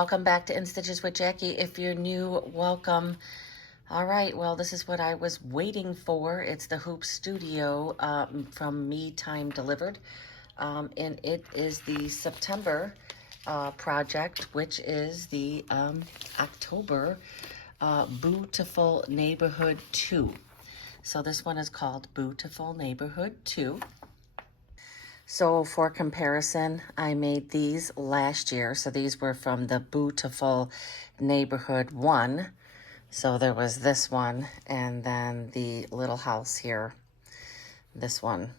welcome back to In Stitches with Jackie. If you're new, welcome. All right, well, this is what I was waiting for. It's the Hoop Studio from Me Time Delivered. And it is the September project, which is the October Boo-tiful Neighborhood 2. So this one is called Boo-tiful Neighborhood 2. So for comparison, I made these last year. So these were from the Boo-tiful Neighborhood 1. So there was this one, and then the little house here, this one,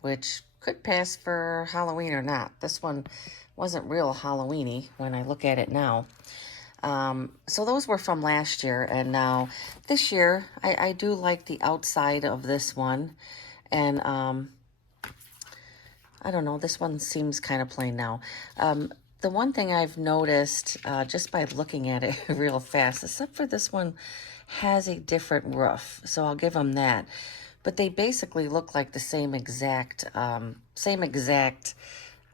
which could pass for Halloween or not. This one wasn't real Halloween-y when I look at it now. So those were from last year, and now this year, I do like the outside of this one, and I don't know, this one seems kind of plain now. The one thing I've noticed just by looking at it real fast, except for this one has a different roof, so I'll give them that. But they basically look like the same exact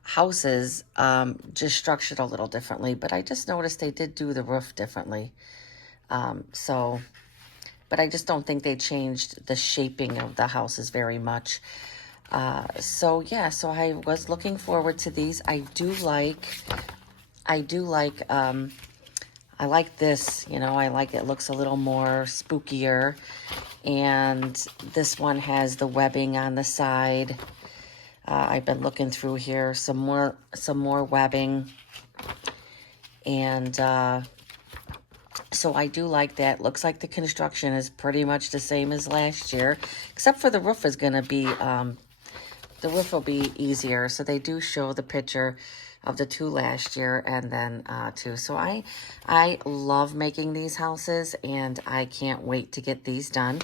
houses, just structured a little differently. But I just noticed they did do the roof differently. But I just don't think they changed the shaping of the houses very much. So I was looking forward to these. I like this, I like it looks a little more spookier. And this one has the webbing on the side. I've been looking through here, some more webbing. And so I do like that. Looks like the construction is pretty much the same as last year, except for the roof is going to be the roof will be easier. So they do show the picture of the two last year and then two. So I love making these houses, and I can't wait to get these done.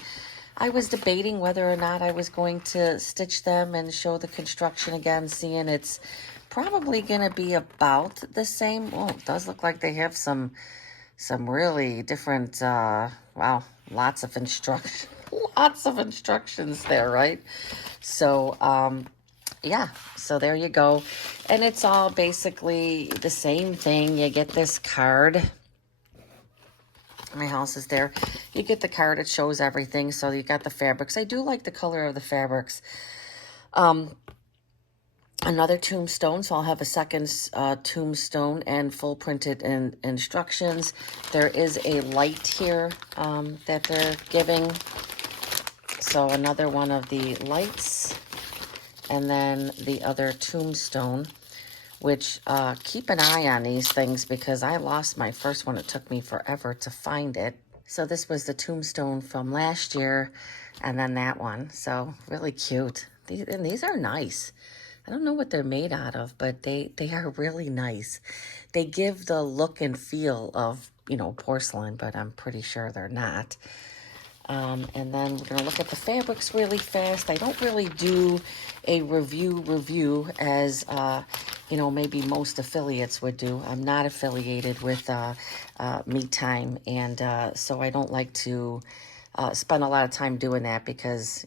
I was debating whether or not I was going to stitch them and show the construction again, seeing it's probably going to be about the same. Well, it does look like they have some really different, wow, lots of instructions there, right? So, yeah, so there you go. And it's all basically the same thing. You get this card. My house is there. You get the card. It shows everything. So you got the fabrics. I do like the color of the fabrics. Another tombstone. So I'll have a second tombstone and full printed instructions. There is a light here that they're giving. So another one of the lights. And then the other tombstone, which keep an eye on these things because I lost my first one. It took me forever to find it. So this was the tombstone from last year, and then that one. So really cute. These are nice. I don't know what they're made out of, but they are really nice. They give the look and feel of, porcelain, but I'm pretty sure they're not. And then we're going to look at the fabrics really fast. I don't really do a review as, maybe most affiliates would do. I'm not affiliated with Me Time, and so I don't like to spend a lot of time doing that because,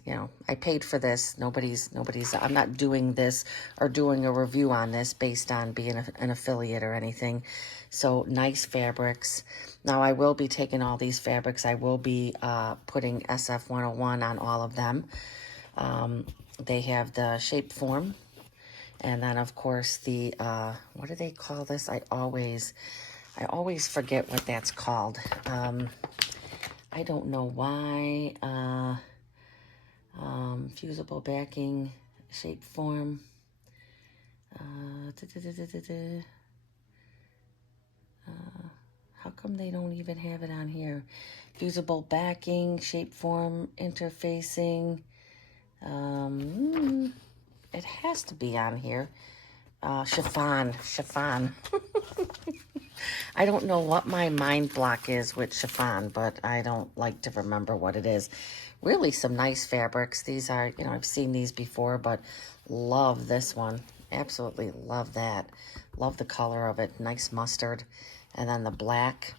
I paid for this. I'm not doing this or doing a review on this based on being an affiliate or anything. So nice fabrics. Now I will be taking all these fabrics. I will be putting SF101 on all of them. They have the shape form. And then of course the, what do they call this? I always forget what that's called. I don't know why. Fusible backing, shape form. How come they don't even have it on here? Fusible backing, shape form, interfacing. It has to be on here. Chiffon. I don't know what my mind block is with chiffon, but I don't like to remember what it is. Really some nice fabrics. These are, I've seen these before, but love this one. Absolutely love that. Love the color of it. Nice mustard. And then the black.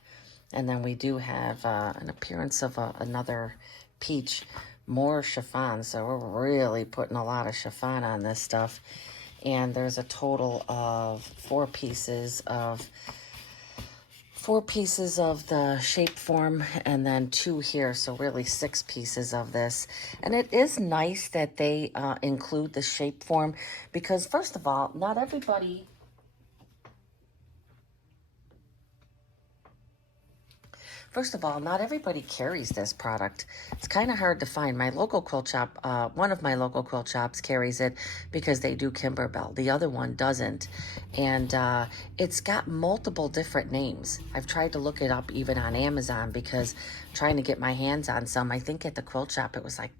And then we do have an appearance of another peach. More chiffon. So we're really putting a lot of chiffon on this stuff. And there's a total of 4 pieces of 4 pieces of the shape form and then 2 here, so really 6 pieces of this. And it is nice that they include the shape form because, first of all, not everybody carries this product. It's kind of hard to find. My local quilt shop, one of my local quilt shops carries it because they do Kimberbell. The other one doesn't. And it's got multiple different names. I've tried to look it up even on Amazon because I'm trying to get my hands on some. I think at the quilt shop it was like,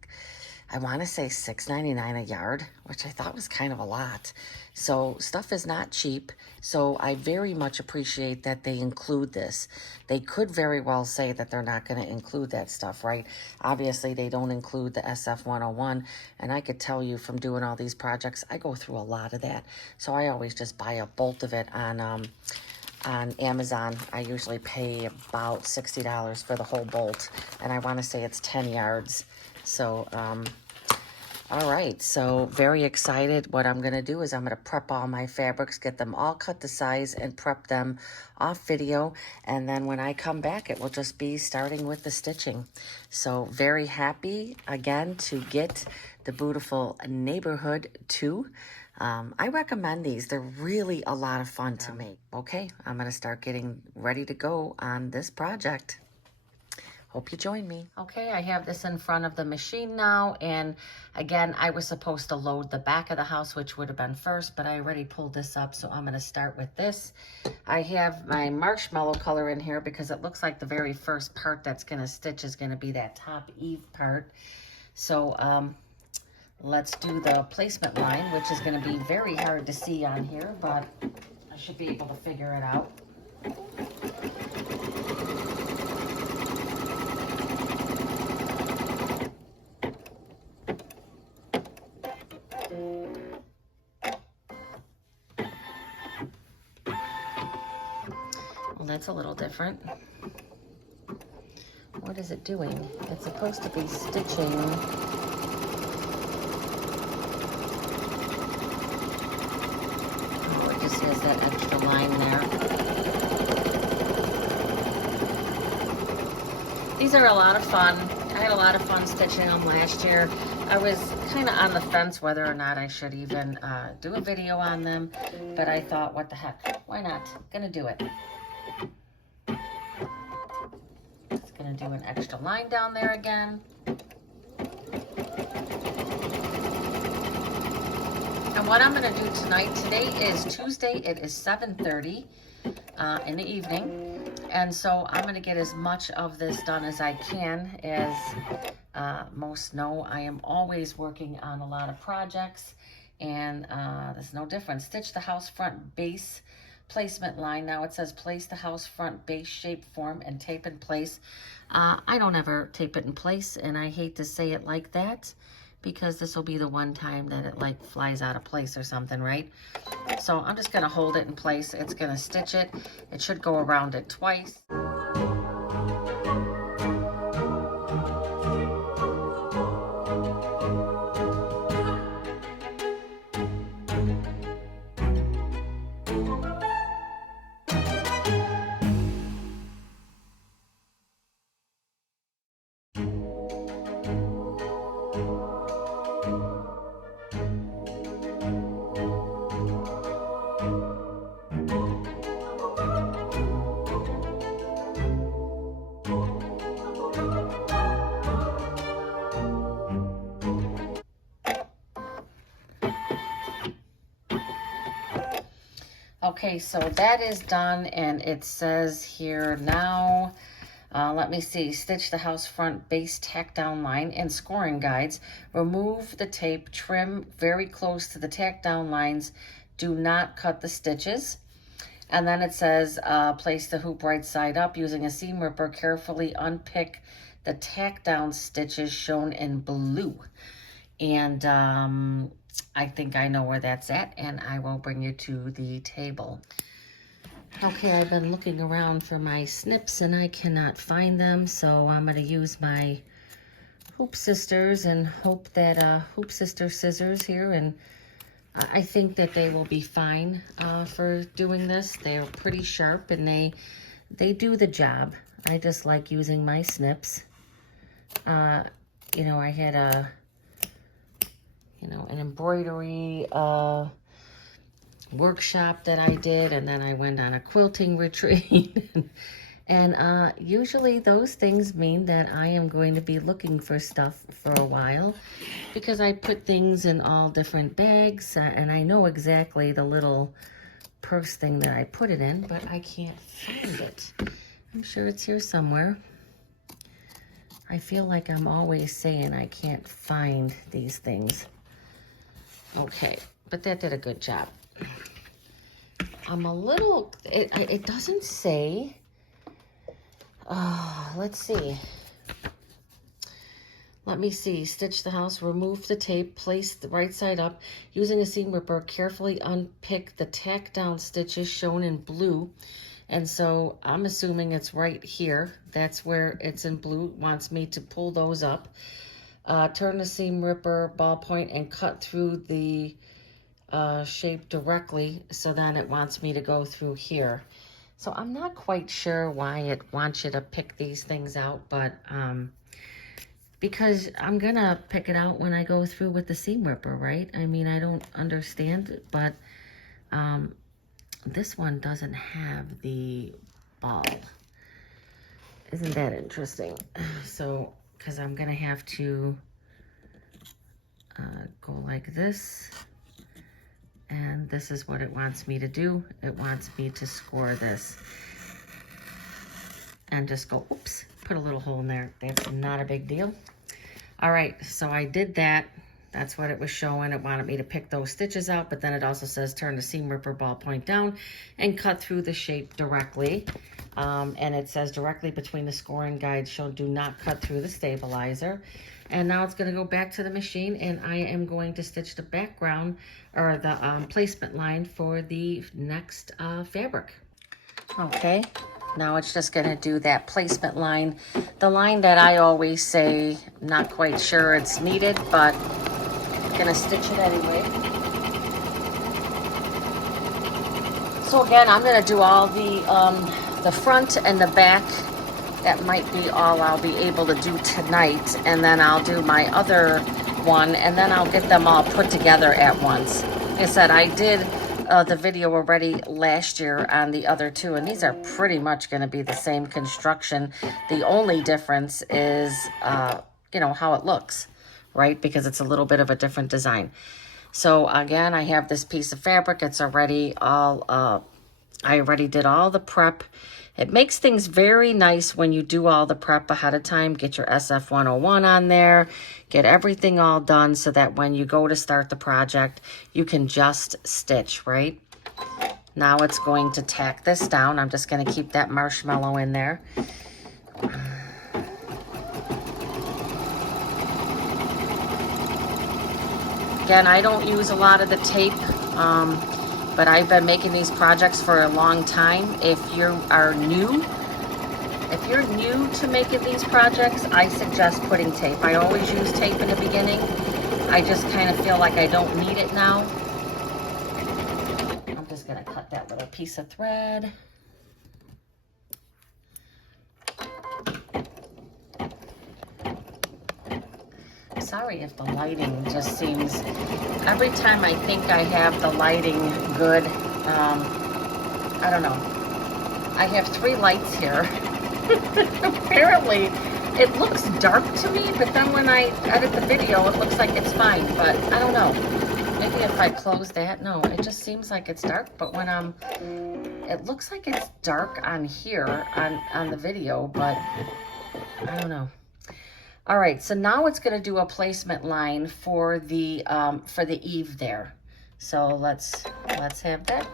I want to say $6.99 a yard, which I thought was kind of a lot. So stuff is not cheap. So I very much appreciate that they include this. They could very well say that they're not going to include that stuff, right? Obviously, they don't include the SF-101. And I could tell you from doing all these projects, I go through a lot of that. So I always just buy a bolt of it on Amazon. I usually pay about $60 for the whole bolt. And I want to say it's 10 yards. So, all right, so very excited. What I'm going to do is I'm going to prep all my fabrics, get them all cut to size and prep them off video. And then when I come back, it will just be starting with the stitching. So very happy again to get the Boo-tiful Neighborhood 2. I recommend these. They're really a lot of fun to make. Okay, I'm going to start getting ready to go on this project. Hope you join me. Okay, I have this in front of the machine now, and again, I was supposed to load the back of the house, which would have been first, but I already pulled this up, so I'm gonna start with this. I have my marshmallow color in here because it looks like the very first part that's gonna stitch is gonna be that top eave part. So let's do the placement line, which is gonna be very hard to see on here, but I should be able to figure it out. Well, that's a little different. What is it doing? It's supposed to be stitching. Oh, it just has that extra line there. These are a lot of fun. I had a lot of fun stitching them last year. I was kind of on the fence whether or not I should even do a video on them, but I thought, what the heck, why not? Gonna do it. Just gonna do an extra line down there again. And what I'm gonna do tonight, today is Tuesday, it is 7:30 in the evening. And so I'm gonna get as much of this done as I can. As most know, I am always working on a lot of projects, and there's no difference. Stitch the house front base placement line. Now it says place the house front base shape form and tape in place. I don't ever tape it in place, and I hate to say it like that because this will be the one time that it like flies out of place or something, right? So I'm just gonna hold it in place. It's gonna stitch it. It should go around it twice. Okay, so that is done, and it says here now, let me see, stitch the house front base tack down line and scoring guides. Remove the tape, trim very close to the tack down lines. Do not cut the stitches. And then it says, place the hoop right side up using a seam ripper. Carefully unpick the tack down stitches shown in blue. And I think I know where that's at, and I will bring you to the table. Okay, I've been looking around for my snips, and I cannot find them, so I'm going to use my Hoop Sisters and hope that Hoop Sister scissors here, and I think that they will be fine for doing this. They're pretty sharp, and they they do the job. I just like using my snips. You know, I had an embroidery workshop that I did, and then I went on a quilting retreat. And usually those things mean that I am going to be looking for stuff for a while, because I put things in all different bags, and I know exactly the little purse thing that I put it in, but I can't find it. I'm sure it's here somewhere. I feel like I'm always saying I can't find these things. Okay, but that did a good job. I'm a little, it doesn't say, let's see. Let me see. Stitch the house, remove the tape, place the right side up. Using a seam ripper, carefully unpick the tack down stitches shown in blue. And so I'm assuming it's right here. That's where it's in blue. It wants me to pull those up. Turn the seam ripper ballpoint and cut through the shape directly. So then it wants me to go through here. So I'm not quite sure why it wants you to pick these things out, but because I'm gonna pick it out when I go through with the seam ripper, right? I mean, I don't understand it, but this one doesn't have the ball. Isn't that interesting? So, because I'm gonna have to go like this, and this is what it wants me to do. It wants me to score this and just go, oops, put a little hole in there. That's not a big deal. All right, so I did that. That's what it was showing. It wanted me to pick those stitches out, but then it also says turn the seam ripper ballpoint down and cut through the shape directly. And it says directly between the scoring guides shown, do not cut through the stabilizer. And now it's gonna go back to the machine, and I am going to stitch the background or the placement line for the next fabric. Okay, now it's just gonna do that placement line. The line that I always say, not quite sure it's needed, but gonna stitch it anyway. So again, I'm gonna do all the front and the back. That might be all I'll be able to do tonight, and then I'll do my other one, and then I'll get them all put together at once. Like I said, I did the video already last year on the other two, and these are pretty much going to be the same construction. The only difference is, you know, how it looks, right? Because it's a little bit of a different design. So again, I have this piece of fabric. It's already all, I already did all the prep. It makes things very nice when you do all the prep ahead of time. Get your SF 101 on there. Get everything all done so that when you go to start the project, you can just stitch, right? Now it's going to tack this down. I'm just going to keep that marshmallow in there. Again, I don't use a lot of the tape. But I've been making these projects for a long time. If you're new to making these projects, I suggest putting tape. I always use tape in the beginning. I just kind of feel like I don't need it now. I'm just gonna cut that little piece of thread. Sorry if the lighting just seems, every time I think I have the lighting good, I don't know. I have 3 lights here. Apparently it looks dark to me, but then when I edit the video, it looks like it's fine, but I don't know. Maybe if I close that, no, it just seems like it's dark, but when it looks like it's dark on here, on the video, but I don't know. All right, so now it's going to do a placement line for the eave there. So let's have that.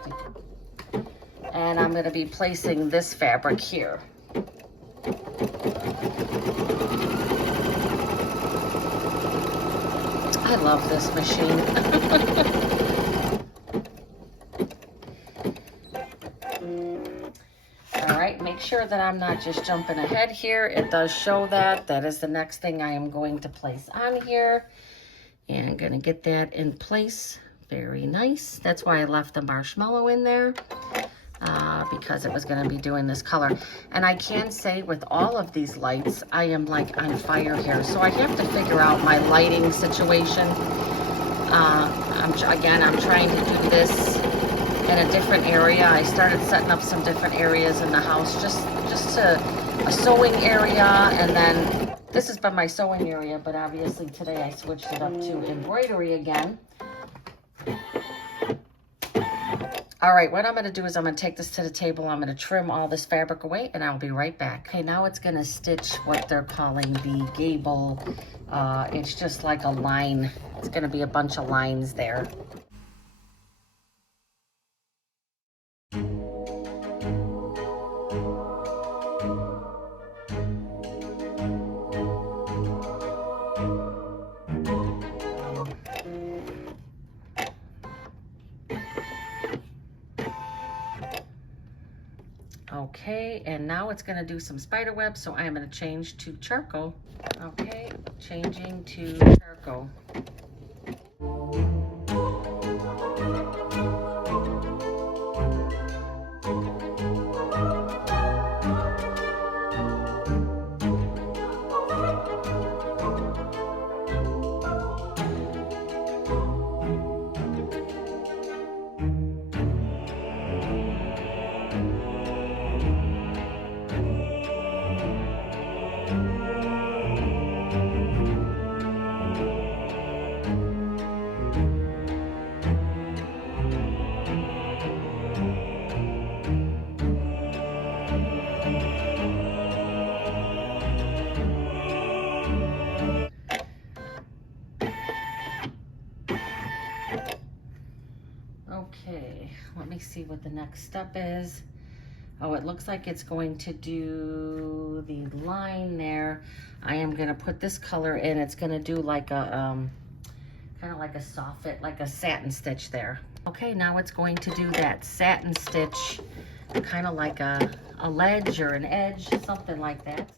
And I'm going to be placing this fabric here. I love this machine. All right, make sure that I'm not just jumping ahead here. It does show that. That is the next thing I am going to place on here. And I'm going to get that in place. Very nice. That's why I left the marshmallow in there. because it was going to be doing this color. And I can say with all of these lights, I am like on fire here. So I have to figure out my lighting situation. I'm trying to do this in a different area. I started setting up some different areas in the house, just a sewing area, and then this has been my sewing area, but obviously today I switched it up to embroidery again. All right, what I'm going to do is I'm going to take this to the table. I'm going to trim all this fabric away, and I'll be right back. Okay, now it's going to stitch what they're calling the gable. It's just like a line. It's going to be a bunch of lines there. Okay, and now it's going to do some spider web, so I am going to change to charcoal. Okay, changing to charcoal. Okay, let me see what the next step is. Oh, it looks like it's going to do the line there. I am going to put this color in. It's going to do like a, kind of like a soffit, like a satin stitch there. Okay, now it's going to do that satin stitch, kind of like a ledge or an edge, something like that.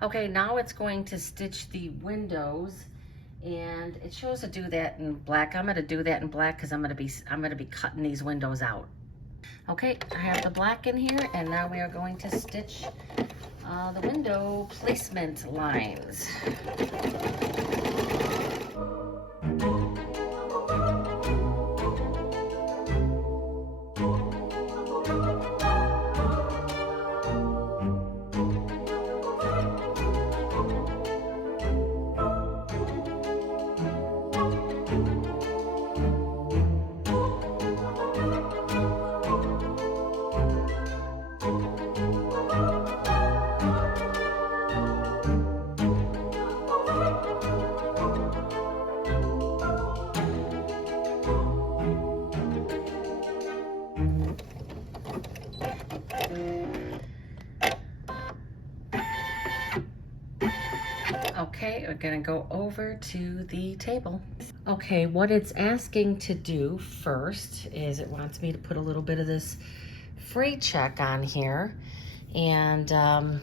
Okay, now it's going to stitch the windows, and it shows to do that in black. I'm going to do that in black because I'm going to be cutting these windows out. Okay, I have the black in here, and now we are going to stitch the window placement lines. Okay, we're gonna go over to the table. Okay, what it's asking to do first is it wants me to put a little bit of this fray check on here. And so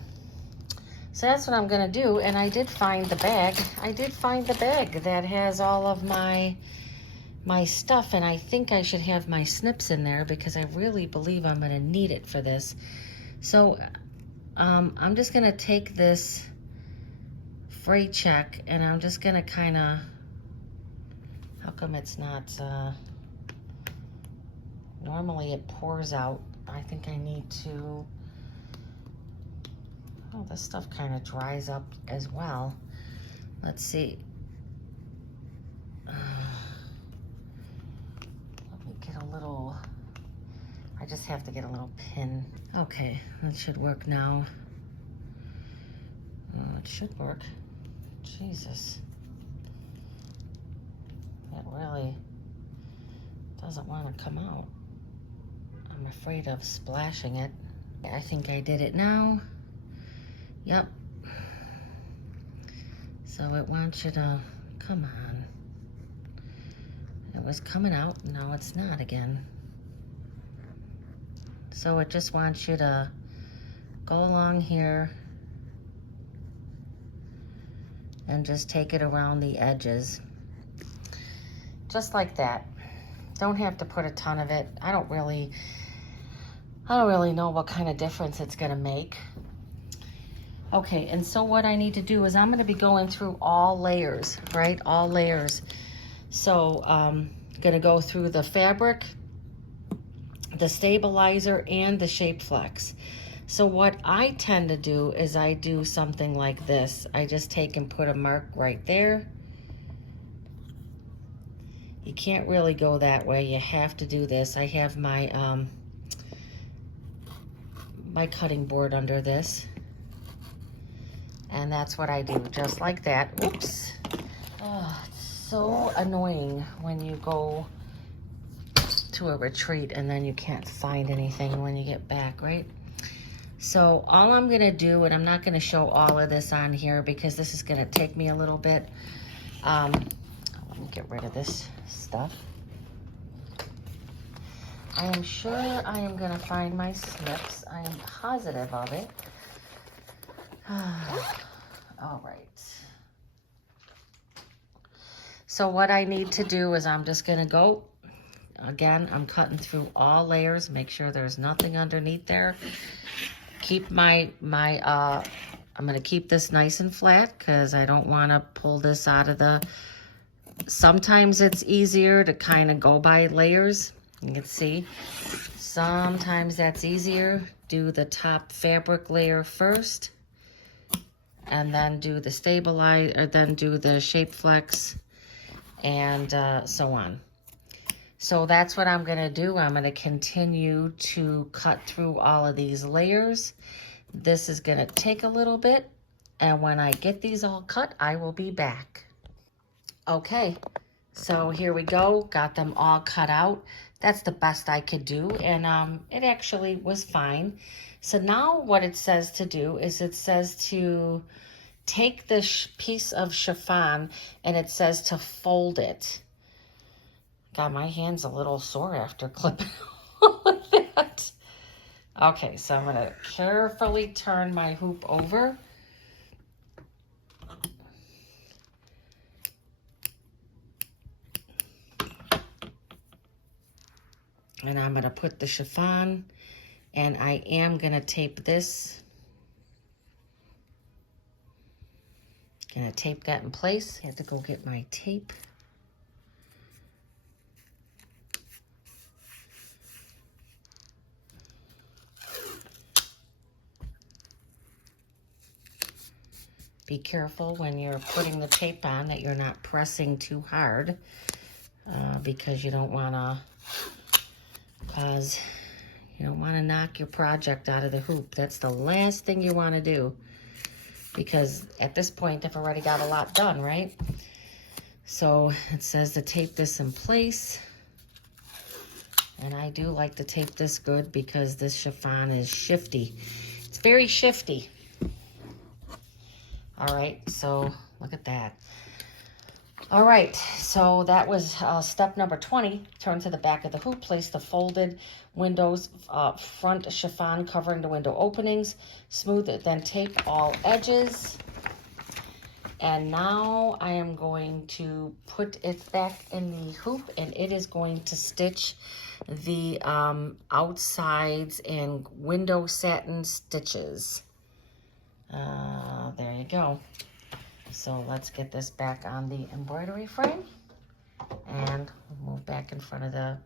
that's what I'm gonna do. And I did find the bag. I did find the bag that has all of my stuff, and I think I should have my snips in there because I really believe I'm gonna need it for this. So I'm just gonna take this fray check, and I'm just gonna kind of, how come it's not, normally it pours out. I think I need to, oh, this stuff kind of dries up as well. Let's see. Let me get a little, I just have to get a little pin. Okay, that should work now. It should work. Jesus. That really doesn't want to come out. I'm afraid of splashing it. I think I did it now. Yep. So it wants you to, come on. It was coming out, now it's not again. So it just wants you to go along here and just take it around the edges. Just like that. Don't have to put a ton of it. I don't really know what kind of difference it's gonna make. Okay, and so what I need to do is I'm gonna be going through all layers, right? All layers. So gonna go through the fabric, the stabilizer, and the shape flex. So what I tend to do is I do something like this. I just take and put a mark right there. You can't really go that way. You have to do this. I have my my cutting board under this. And that's what I do, just like that. Oops. Oh, it's so annoying when you go to a retreat and then you can't find anything when you get back, right? So all I'm gonna do, and I'm not gonna show all of this on here because this is gonna take me a little bit. Let me get rid of this stuff. I am sure I am gonna find my snips. I am positive of it. All right. So what I need to do is I'm just gonna go, again, I'm cutting through all layers, make sure there's nothing underneath there. Keep I'm gonna keep this nice and flat because I don't wanna pull this out of the, sometimes it's easier to kind of go by layers. You can see, sometimes that's easier. Do the top fabric layer first, and then do the stabilize, or then do the shape flex, and so on. So that's what I'm gonna do. I'm gonna continue to cut through all of these layers. This is gonna take a little bit, and when I get these all cut, I will be back. Okay, so here we go. Got them all cut out. That's the best I could do, and it actually was fine. So now what it says to do is it says to take this piece of chiffon, and it says to fold it. God, my hand's a little sore after clipping all of that. Okay, so I'm gonna carefully turn my hoop over. And I'm gonna put the chiffon, and I am gonna tape this. Gonna tape that in place. I have to go get my tape. Be careful when you're putting the tape on that you're not pressing too hard because you don't want to knock your project out of the hoop. That's the last thing you want to do, because at this point I've already got a lot done, right? So it says to tape this in place, and I do like to tape this good because this chiffon is shifty. It's very shifty. All right, so look at that. All right, so that was step number 20. Turn to the back of the hoop, place the folded windows, front chiffon covering the window openings, smooth it, then tape all edges. And now I am going to put it back in the hoop, and it is going to stitch the outsides and window satin stitches. There you go. So let's get this back on the embroidery frame, and we'll move back in front of the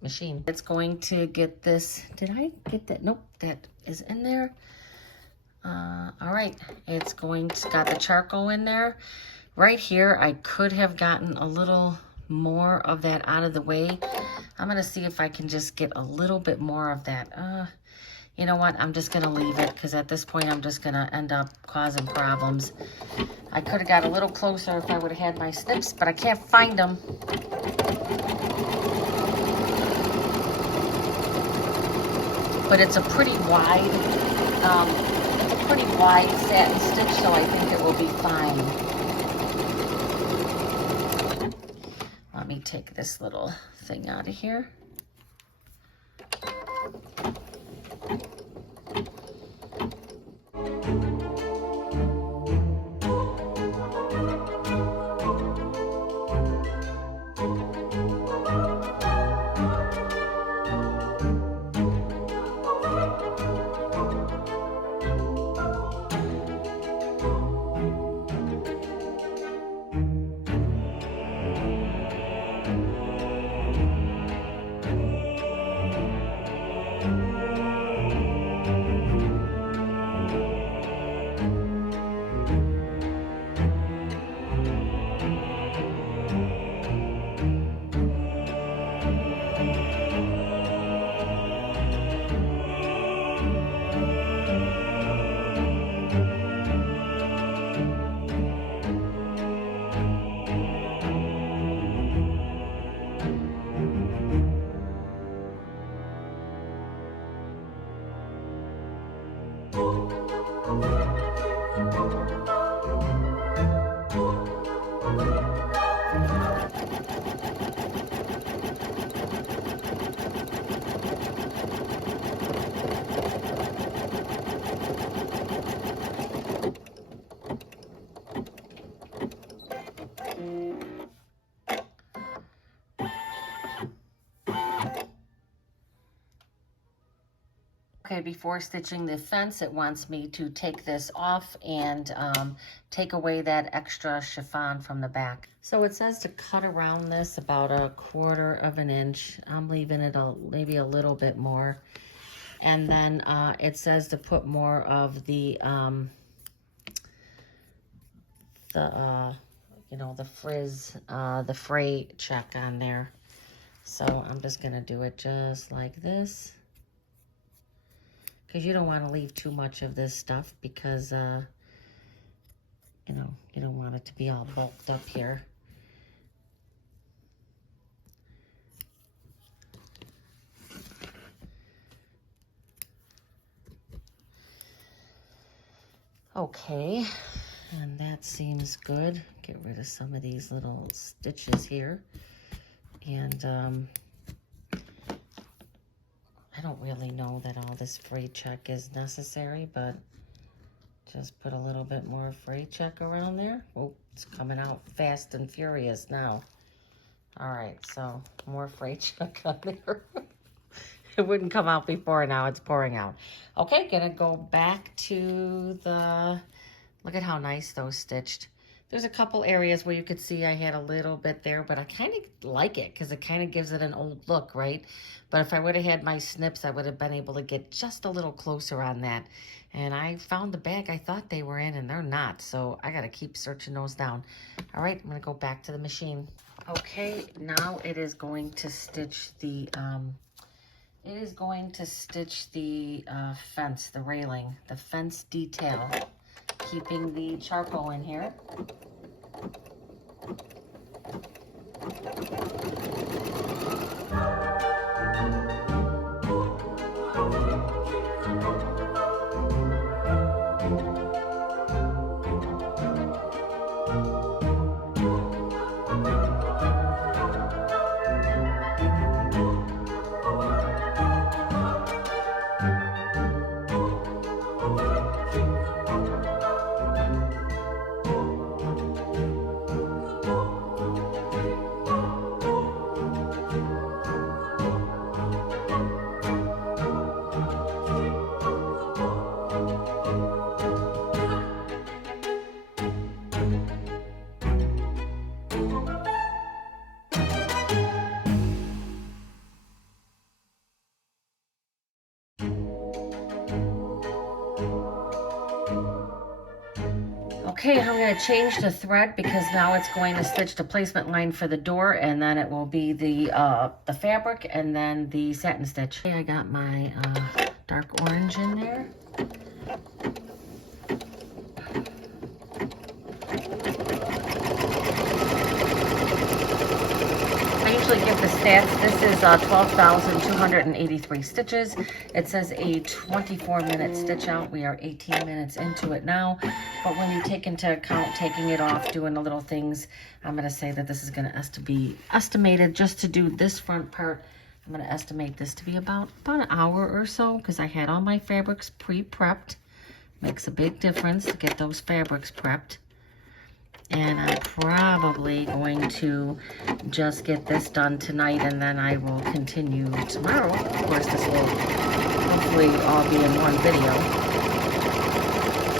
machine. It's going to get this. Did I get that? Nope, that is in there. All right, it's got the charcoal in there. Right here, I could have gotten a little more of that out of the way. I'm gonna see if I can just get a little bit more of that. You know what? I'm just going to leave it because at this point I'm just going to end up causing problems. I could have got a little closer if I would have had my snips, but I can't find them. but it's a pretty wide, satin stitch, so I think it will be fine. Let me take this little thing out of here. Okay, before stitching the fence, it wants me to take this off and take away that extra chiffon from the back. So it says to cut around this about 1/4 of an inch. I'm leaving it maybe a little bit more. And then it says to put more of the frizz, the fray check on there. So I'm just gonna do it just like this. Because you don't want to leave too much of this stuff because, you don't want it to be all bulked up here. Okay, and that seems good. Get rid of some of these little stitches here. And, I don't really know that all this fray check is necessary, but just put a little bit more fray check around there. Oh, it's coming out fast and furious now. All right, so more fray check on there. It wouldn't come out before, now it's pouring out. Okay, gonna go back to the, look at how nice those stitched. There's a couple areas where you could see I had a little bit there, but I kind of like it because it kind of gives it an old look, right? But if I would have had my snips, I would have been able to get just a little closer on that. And I found the bag I thought they were in, and they're not. So I got to keep searching those down. All right, I'm going to go back to the machine. Okay, now it is going to stitch the, fence, the railing, the fence detail. Keeping the charcoal in here. Okay, I'm going to change the thread because now it's going to stitch the placement line for the door, and then it will be the fabric and then the satin stitch. Okay, I got my dark orange in there. I usually give the This is 12,283 stitches. It says a 24-minute stitch out. We are 18 minutes into it now. But when you take into account taking it off, doing the little things, I'm going to say that this is going to be estimated just to do this front part. I'm going to estimate this to be about an hour or so because I had all my fabrics pre-prepped. Makes a big difference to get those fabrics prepped. And I'm probably going to just get this done tonight, and then I will continue tomorrow. Of course, this will hopefully all be in one video.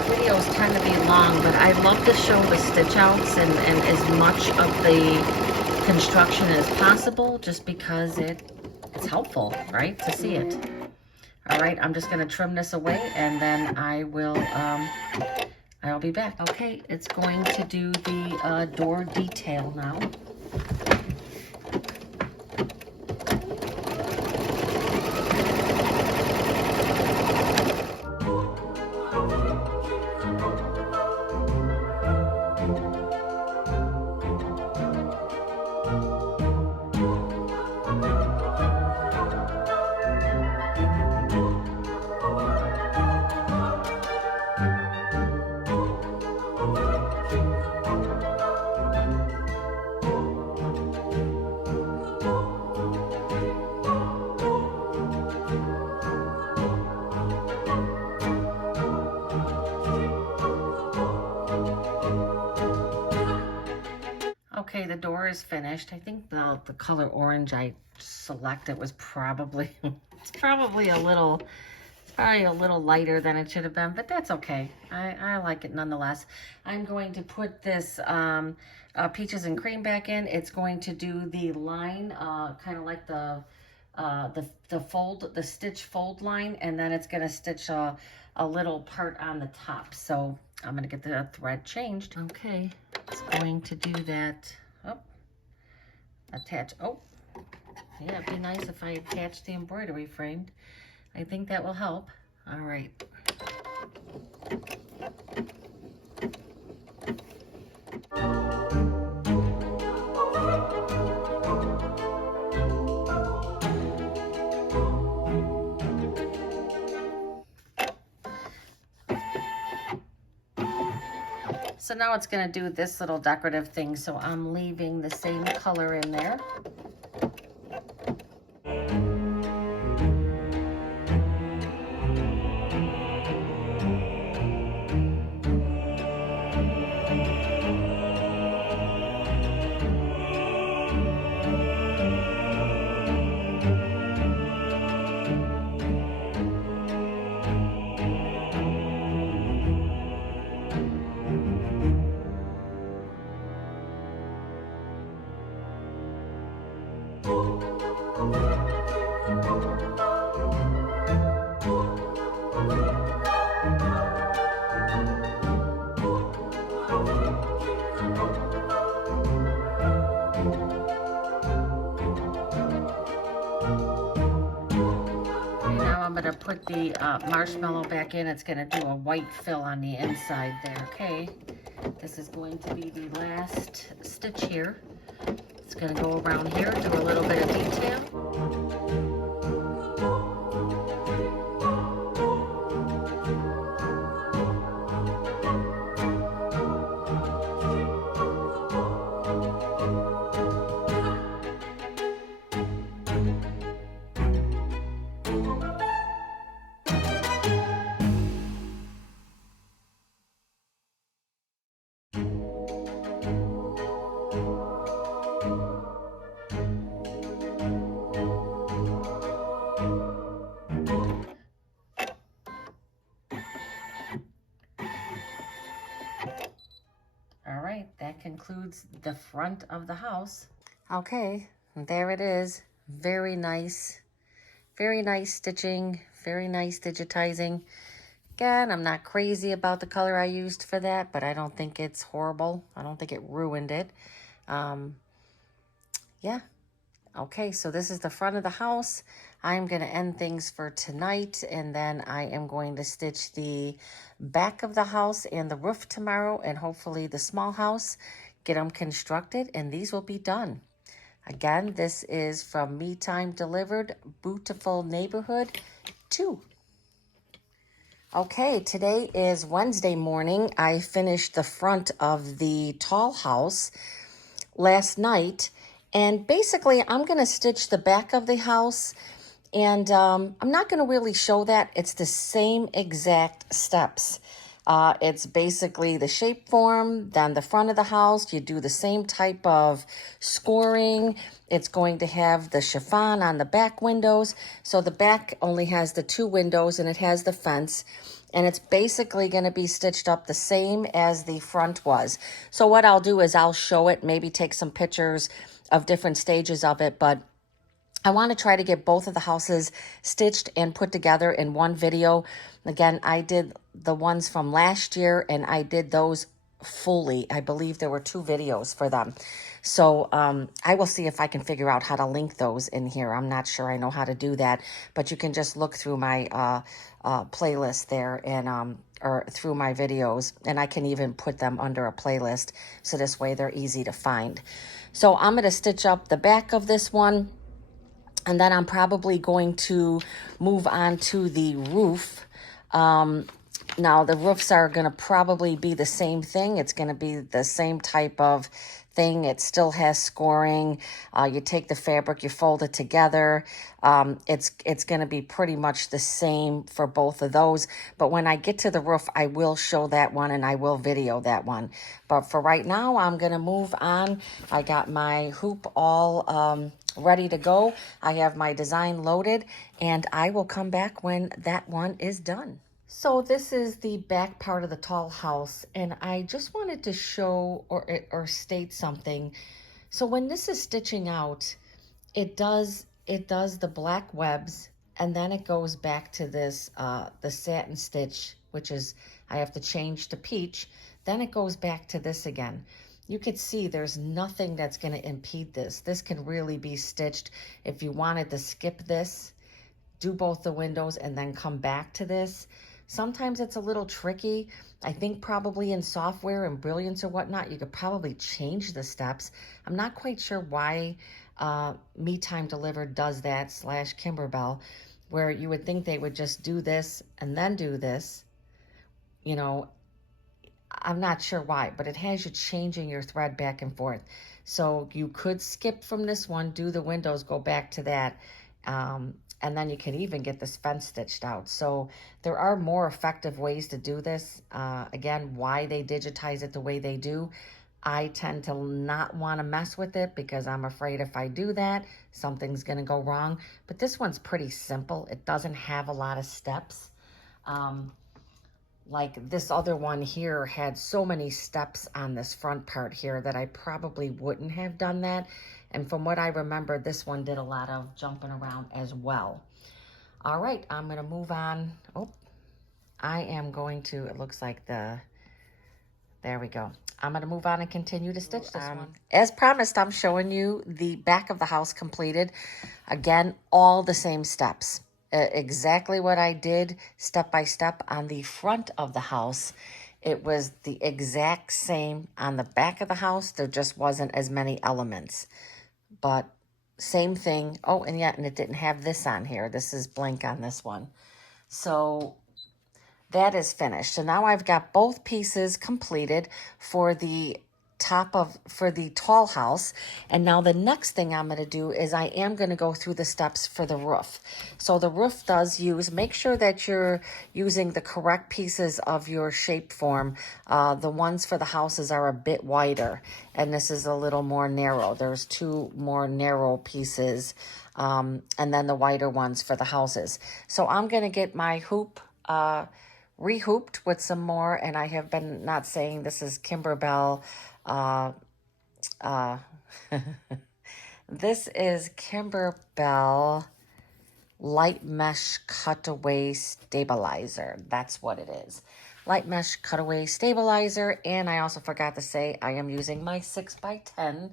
Videos tend to be long, but I love to show the stitch outs and as much of the construction as possible, just because it's helpful, right, to see it. All right, I'm just going to trim this away, and then I'll be back. Okay, it's going to do the door detail now. Okay, the door is finished. I think the color orange I selected was probably it's probably a little lighter than it should have been, but that's okay. I like it nonetheless. I'm going to put this peaches and cream back in. It's going to do the line, kind of like the stitch fold line, and then it's going to stitch a little part on the top. So I'm going to get the thread changed. Okay, it's going to do that. Oh, attach. Oh, yeah, it'd be nice if I attached the embroidery frame. I think that will help. All right. So now it's going to do this little decorative thing. So I'm leaving the same color in there. I'm going to put the marshmallow back in. It's going to do a white fill on the inside there. Okay, this is going to be the last stitch here. It's going to go around here, do a little bit of detail. That concludes the front of the house. Okay, there it is. Very nice stitching, very nice digitizing. Again, I'm not crazy about the color I used for that, but I don't think it's horrible. I don't think it ruined it. Yeah. Okay, so this is the front of the house. I'm going to end things for tonight, and then I am going to stitch the back of the house and the roof tomorrow, and hopefully the small house, get them constructed, and these will be done. Again, this is from Me Time Delivered, Boo-tiful Neighborhood 2. Okay, today is Wednesday morning. I finished the front of the tall house last night, and basically I'm going to stitch the back of the house, and I'm not going to really show that. It's the same exact steps. It's basically the shape form, then the front of the house. You do the same type of scoring. It's going to have the chiffon on the back windows. So the back only has the 2 windows and it has the fence. And it's basically going to be stitched up the same as the front was. So what I'll do is I'll show it, maybe take some pictures of different stages of it, but I want to try to get both of the houses stitched and put together in one video. Again, I did the ones from last year and I did those fully. I believe there were 2 videos for them. So I will see if I can figure out how to link those in here. I'm not sure I know how to do that, but you can just look through my playlist there and or through my videos, and I can even put them under a playlist so this way they're easy to find. So I'm going to stitch up the back of this one. And then I'm probably going to move on to the roof. Now, the roofs are going to probably be the same thing. It's going to be the same type of thing. It still has scoring. You take the fabric, you fold it together. It's going to be pretty much the same for both of those. But when I get to the roof, I will show that one and I will video that one. But for right now, I'm going to move on. I got my hoop all ready to go. I have my design loaded, and I will come back when that one is done. So this is the back part of the tall house, and I just wanted to show or state something. So when this is stitching out, it does the black webs, and then it goes back to this the satin stitch, which is I have to change to peach. Then it goes back to this again. You could see there's nothing that's going to impede this. This can really be stitched. If you wanted to skip this, do both the windows and then come back to this. Sometimes it's a little tricky. I think probably in software and Brilliance or whatnot, you could probably change the steps. I'm not quite sure why Me Time Delivered does that / Kimberbell, where you would think they would just do this and then do this. You know, I'm not sure why, but it has you changing your thread back and forth. So you could skip from this one, do the windows, go back to that, and then you can even get this fence stitched out. So there are more effective ways to do this. Again, why they digitize it the way they do. I tend to not want to mess with it because I'm afraid if I do that, something's going to go wrong. But this one's pretty simple. It doesn't have a lot of steps. Like this other one here had so many steps on this front part here that I probably wouldn't have done that. And from what I remember, this one did a lot of jumping around as well. All right, I'm going to move on. Oh, I am going to, it looks like there we go. I'm going to move on and continue to stitch this one. As promised, I'm showing you the back of the house completed. Again, all the same steps. Exactly what I did step by step on the front of the house. It was the exact same on the back of the house. There just wasn't as many elements. But same thing. Oh, and it didn't have this on here. This is blank on this one. So that is finished. So now I've got both pieces completed for the for the tall house. And now the next thing I'm going to do is I am going to go through the steps for the roof. So the roof does make sure that you're using the correct pieces of your shape form. The ones for the houses are a bit wider, and this is a little more narrow. There's 2 more narrow pieces, and then the wider ones for the houses. So I'm going to get my hoop rehooped with some more, and I have been not saying this is Kimberbell. This is Kimberbell Light Mesh Cutaway Stabilizer. That's what it is. Light Mesh Cutaway Stabilizer. And I also forgot to say I am using my 6x10.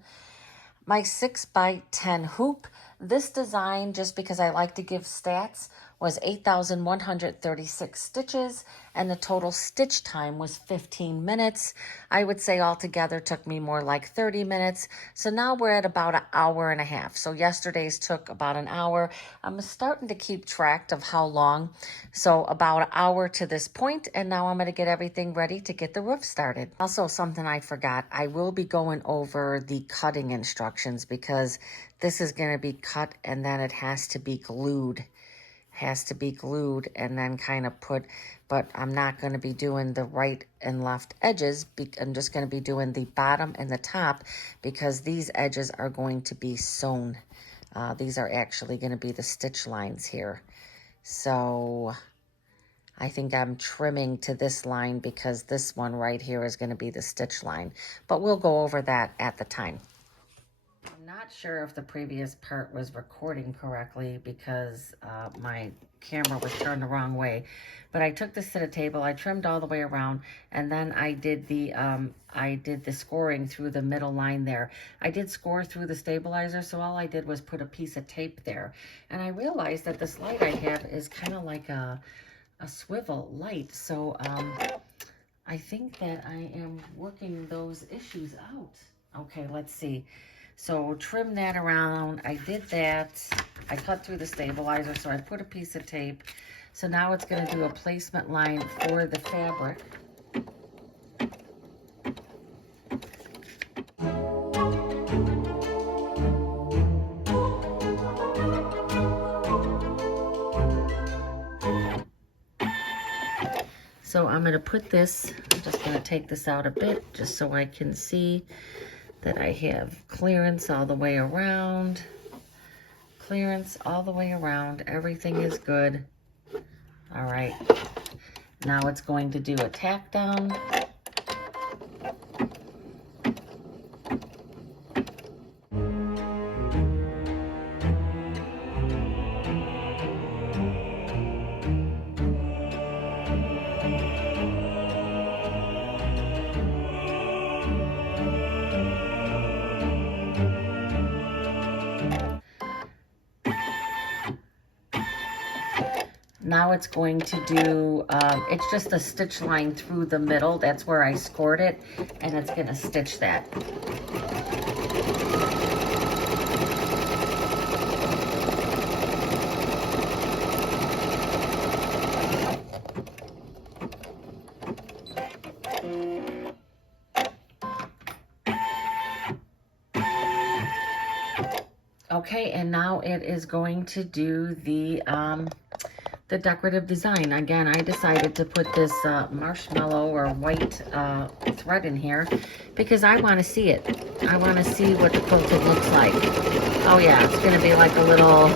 My 6x10 hoop. This design, just because I like to give stats, was 8,136 stitches, and the total stitch time was 15 minutes. I would say altogether took me more like 30 minutes. So now we're at about an hour and a half. So yesterday's took about an hour. I'm starting to keep track of how long. So about an hour to this point, and now I'm going to get everything ready to get the roof started. Also, something I forgot, I will be going over the cutting instructions because this is going to be cut and then it has to be glued. And then kind of put, but I'm not going to be doing the right and left edges. I'm just going to be doing the bottom and the top because these edges are going to be sewn. These are actually going to be the stitch lines here. So I think I'm trimming to this line because this one right here is going to be the stitch line. But we'll go over that at the time. I'm not sure if the previous part was recording correctly because my camera was turned the wrong way. But I took this to the table, I trimmed all the way around, and then I did the scoring through the middle line there. I did score through the stabilizer, so all I did was put a piece of tape there. And I realized that this light I have is kind of like a swivel light. So I think that I am working those issues out. Okay, let's see. So trim that around. I did that. I cut through the stabilizer, so I put a piece of tape. So now it's going to do a placement line for the fabric. So I'm going to put this, I'm just going to take this out a bit just so I can see that I have clearance all the way around. Clearance all the way around. Everything is good. All right. Now it's going to do a tack down. Now it's going to do, it's just a stitch line through the middle. That's where I scored it, and it's going to stitch that. Okay, and now it is going to do the decorative design. Again, I decided to put this marshmallow or white thread in here because I want to see it. I want to see what the quilted looks like. Oh yeah, it's going to be like a little,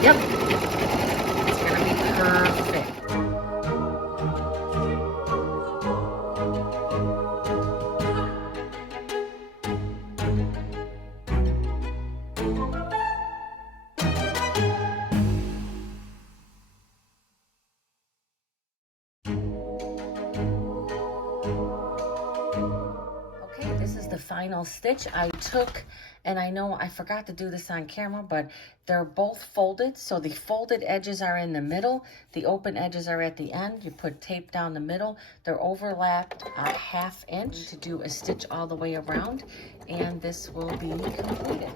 yep, it's going to be perfect. This is the final stitch I took, and I know I forgot to do this on camera, but they're both folded. So the folded edges are in the middle, the open edges are at the end. You put tape down the middle. They're overlapped a ½ inch to do a stitch all the way around, and this will be completed.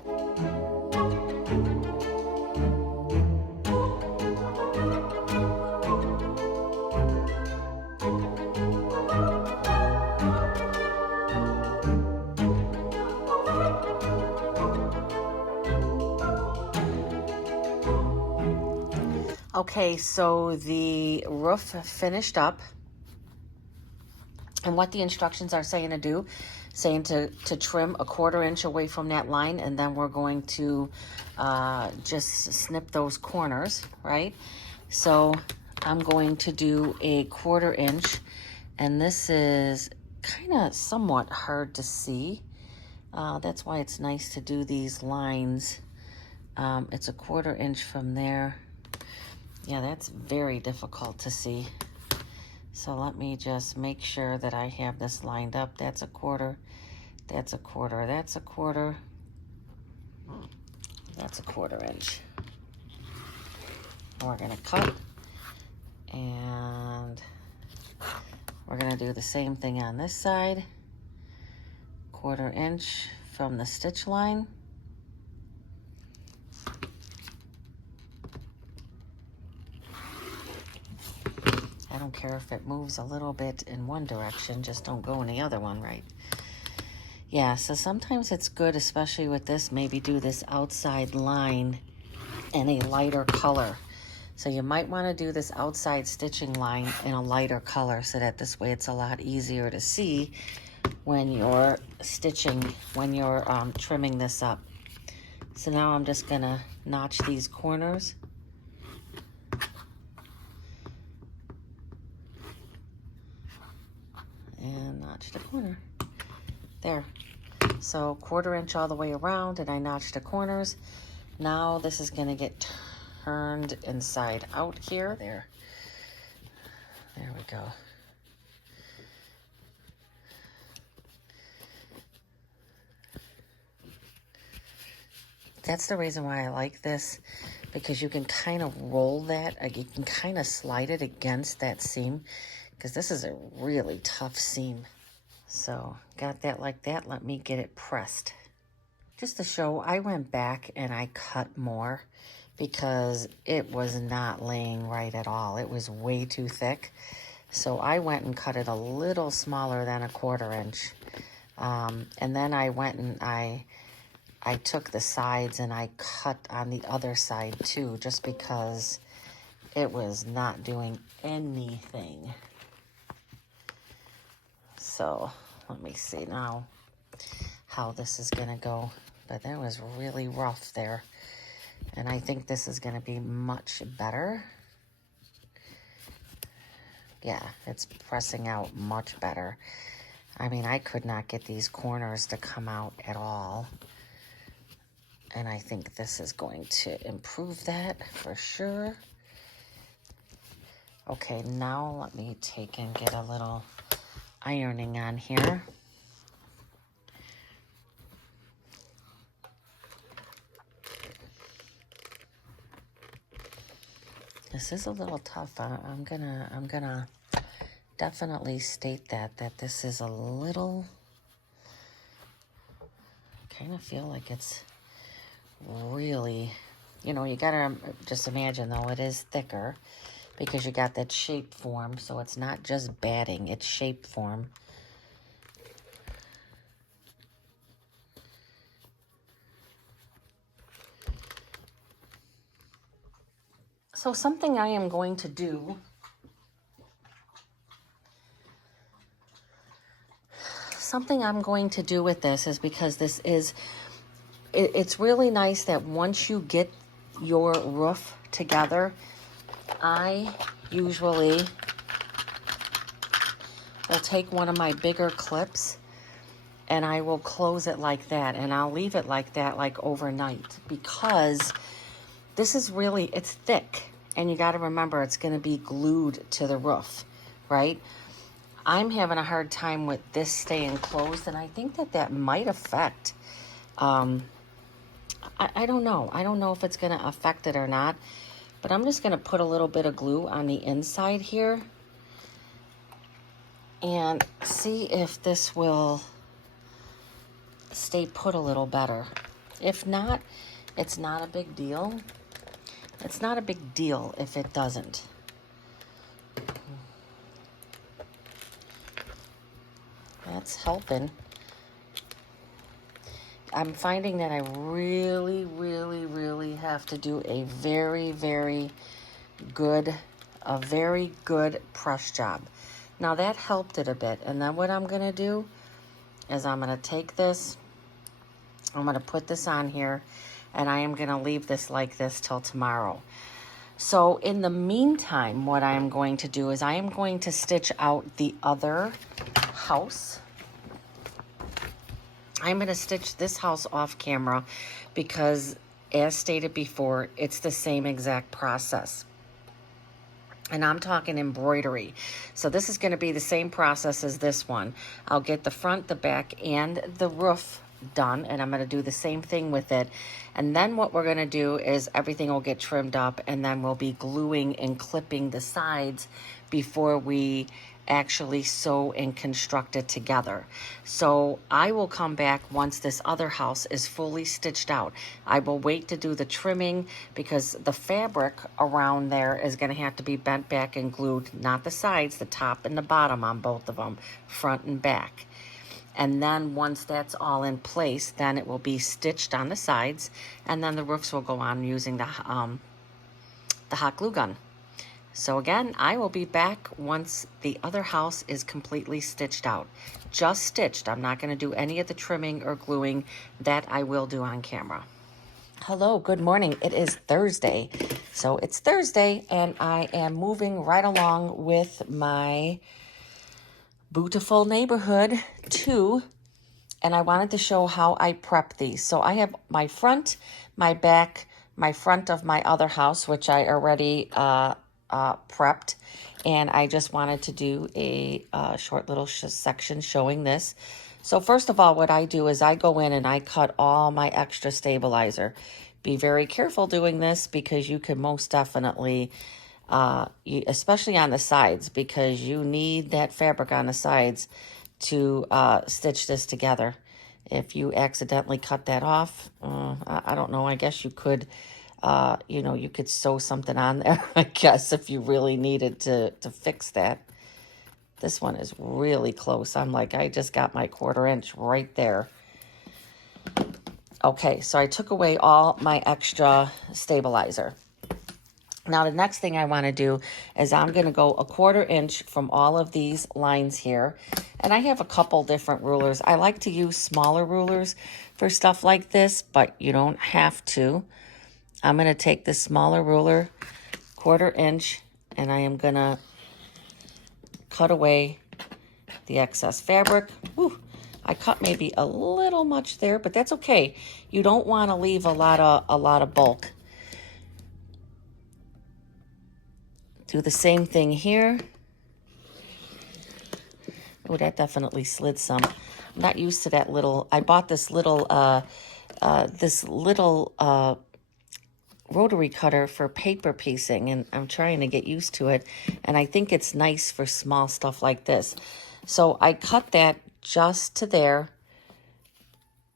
Okay, so the roof finished up, and what the instructions are saying to trim a ½ inch away from that line, and then we're going to just snip those corners, right? So I'm going to do a ½ inch, and this is kind of somewhat hard to see. That's why it's nice to do these lines. It's a ½ inch from there. Yeah, that's very difficult to see. So let me just make sure that I have this lined up. That's a quarter, that's a quarter, that's a quarter, that's that's a 1/4 inch. We're gonna cut, and we're gonna do the same thing on this side. 1/4 inch from the stitch line. I don't care if it moves a little bit in one direction, just don't go in the other one, right? Yeah, so sometimes it's good, especially with this, maybe do this outside line in a lighter color. So you might want to do this outside stitching line in a lighter color so that this way it's a lot easier to see when you're stitching, when you're trimming this up. So now I'm just gonna notch these corners. And notch the corner. There. So 1/4 inch all the way around, and I notched the corners. Now this is gonna get turned inside out here. There we go. That's the reason why I like this, because you can kind of roll that, you can kind of slide it against that seam, because this is a really tough seam. So got that like that. Let me get it pressed. Just to show, I went back and I cut more because it was not laying right at all. It was way too thick. So I went and cut it a little smaller than a 1/4 inch. And then I went and I took the sides and I cut on the other side too, just because it was not doing anything. So let me see now how this is gonna go. But that was really rough there. And I think this is gonna be much better. Yeah, it's pressing out much better. I mean, I could not get these corners to come out at all. And I think this is going to improve that for sure. Okay, now let me take and get a little ironing on here. This is a little tough. I'm gonna definitely state that this is a little, kind of feel like it's really, you gotta just imagine though, it is thicker because you got that shape form, so it's not just batting, it's shape form. So something I am going to do, with this is, because this is, it's really nice that once you get your roof together, I usually will take one of my bigger clips and I will close it like that, and I'll leave it like that like overnight, because this is really, it's thick, and you got to remember it's going to be glued to the roof, right? I'm having a hard time with this staying closed, and I think that might affect, I don't know. I don't know if it's going to affect it or not, but I'm just going to put a little bit of glue on the inside here and see if this will stay put a little better. If not, it's not a big deal. It's not a big deal if it doesn't. That's helping. I'm finding that I really, really, really have to do a very, very good press job. Now that helped it a bit. And then what I'm gonna do is I'm gonna take this, I'm gonna put this on here, and I am gonna leave this like this till tomorrow. So in the meantime, what I am going to do is I am going to stitch out the other house. I'm going to stitch this house off camera because, as stated before, it's the same exact process. And I'm talking embroidery. So this is going to be the same process as this one. I'll get the front, the back, and the roof done, and I'm going to do the same thing with it. And then what we're going to do is everything will get trimmed up, and then we'll be gluing and clipping the sides before we actually sew and construct it together. So I will come back once this other house is fully stitched out. I will wait to do the trimming because the fabric around there is going to have to be bent back and glued, not the sides, the top and the bottom on both of them, front and back. And then once that's all in place, then it will be stitched on the sides, and then the roofs will go on using the hot glue gun. So again, I will be back once the other house is completely stitched out. Just stitched. I'm not going to do any of the trimming or gluing. That I will do on camera. Hello, good morning. It is Thursday. So it's Thursday, and I am moving right along with my Boo-tiful neighborhood 2. And I wanted to show how I prep these. So I have my front, my back, my front of my other house, which I already prepped, and I just wanted to do a short little section showing this. So first of all, what I do is I go in and I cut all my extra stabilizer. Be very careful doing this because you could most definitely, especially on the sides, because you need that fabric on the sides to stitch this together. If you accidentally cut that off, I don't know, I guess you could you could sew something on there, I guess, if you really needed to fix that. This one is really close. I'm like, I just got my 1/4 inch right there. Okay, so I took away all my extra stabilizer. Now, the next thing I want to do is I'm going to go 1/4 inch from all of these lines here. And I have a couple different rulers. I like to use smaller rulers for stuff like this, but you don't have to. I'm going to take this smaller ruler, 1/4 inch, and I am going to cut away the excess fabric. Whew, I cut maybe a little much there, but that's okay. You don't want to leave a lot of bulk. Do the same thing here. Oh, that definitely slid some. I'm not used to that little. I bought this little rotary cutter for paper piecing, and I'm trying to get used to it, and I think it's nice for small stuff like this. So I cut that just to there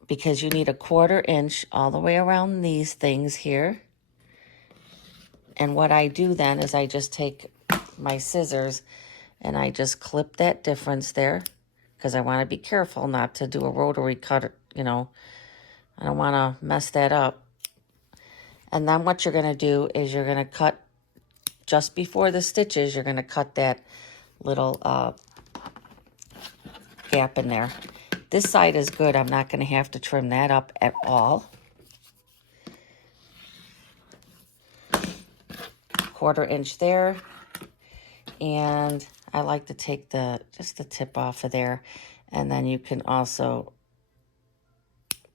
because you need 1/4 inch all the way around these things here. And what I do then is I just take my scissors and I just clip that difference there because I want to be careful not to do a rotary cutter, I don't want to mess that up. And then what you're going to do is you're going to cut just before the stitches, you're going to cut that little gap in there. This side is good. I'm not going to have to trim that up at all. 1/4 inch there. And I like to take just the tip off of there. And then you can also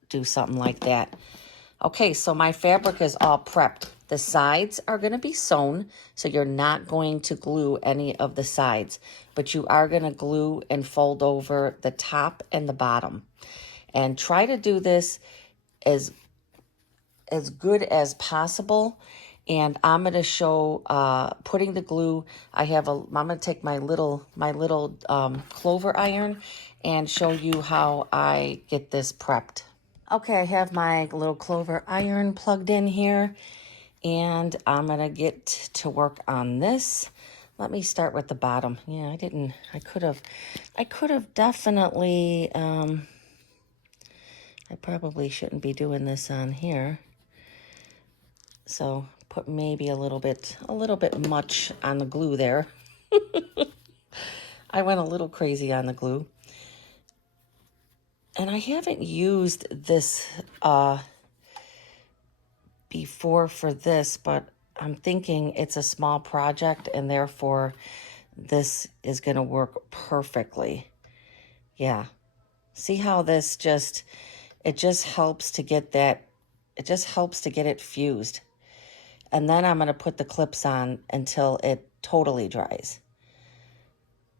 do something like that. Okay, so my fabric is all prepped. The sides are going to be sewn, so you're not going to glue any of the sides, but you are going to glue and fold over the top and the bottom. And try to do this as good as possible. And I'm going to show putting the glue. I'm going to take my little clover iron and show you how I get this prepped. Okay, I have my little clover iron plugged in here, and I'm going to get to work on this. Let me start with the bottom. Yeah, I could have definitely, I probably shouldn't be doing this on here. So put maybe a little bit much on the glue there. I went a little crazy on the glue. And I haven't used this before for this, but I'm thinking it's a small project and therefore this is going to work perfectly. Yeah. See how this it just helps to get it fused. And then I'm going to put the clips on until it totally dries.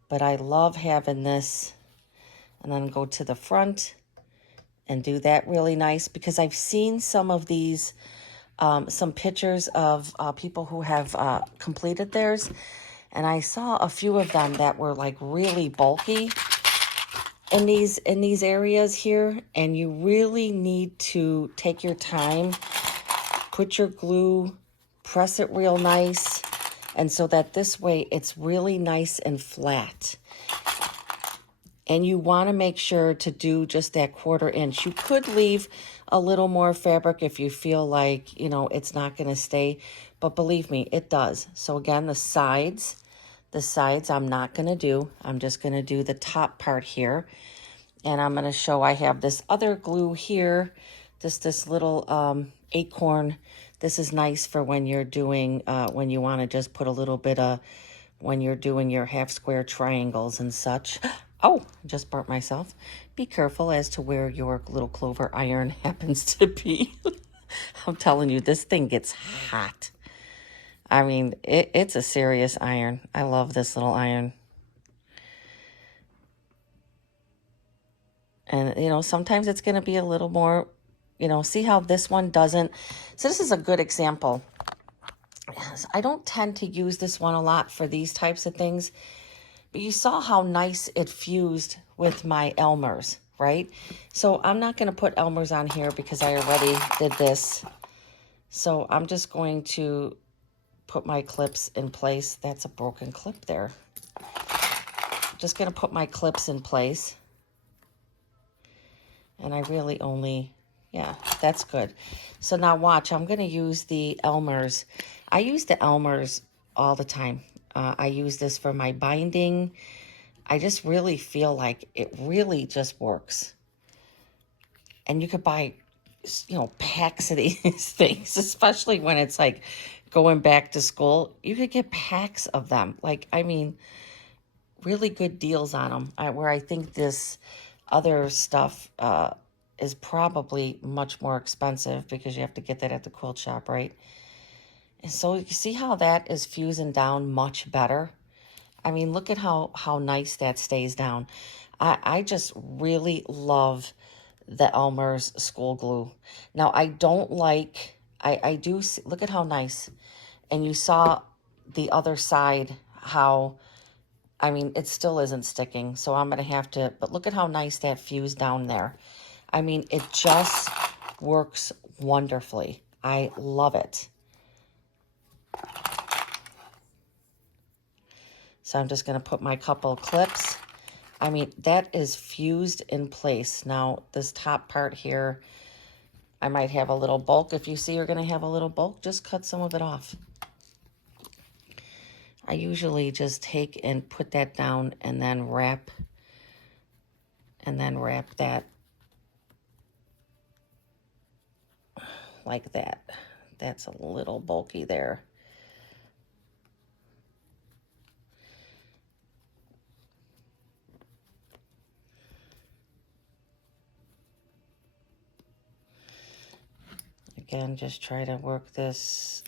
But I love having this. And then go to the front and do that really nice, because I've seen some of these, some pictures of people who have completed theirs, and I saw a few of them that were like really bulky in these areas here, and you really need to take your time, put your glue, press it real nice, and so that this way it's really nice and flat. And you want to make sure to do just that 1/4 inch. You could leave a little more fabric if you feel like, you know, it's not going to stay. But believe me, it does. So again, the sides I'm not going to do. I'm just going to do the top part here. And I'm going to show I have this other glue here. This little acorn. This is nice for when you're doing, when you want to just put a little bit of, when you're doing your half square triangles and such. Oh, I just burnt myself. Be careful as to where your little clover iron happens to be. I'm telling you, this thing gets hot. I mean, it's a serious iron. I love this little iron. And, you know, sometimes it's going to be a little more, you know, see how this one doesn't. So this is a good example. I don't tend to use this one a lot for these types of things. But you saw how nice it fused with my Elmer's, right? So I'm not going to put Elmer's on here because I already did this. So I'm just going to put my clips in place. That's a broken clip there. Just going to put my clips in place. And I really only, yeah, that's good. So now watch, I'm going to use the Elmer's. I use the Elmer's all the time. I use this for my binding. I just really feel like it really just works. And you could buy, you know, packs of these things, especially when it's like going back to school. You could get packs of them. Like, I mean, really good deals on them. Where I think this other stuff is probably much more expensive because you have to get that at the quilt shop, right? And so you see how that is fusing down much better? I mean, look at how nice that stays down. I just really love the Elmer's school glue. Now, I don't like, I do, see, look at how nice. And you saw the other side, how, I mean, it still isn't sticking. So I'm going to have to, but look at how nice that fused down there. I mean, it just works wonderfully. I love it. So I'm just going to put my couple clips. I mean, that is fused in place. Now, this top part here, I might have a little bulk. If you see you're going to have a little bulk, just cut some of it off. I usually just take and put that down and then wrap that like that. That's a little bulky there. Again, just try to work this.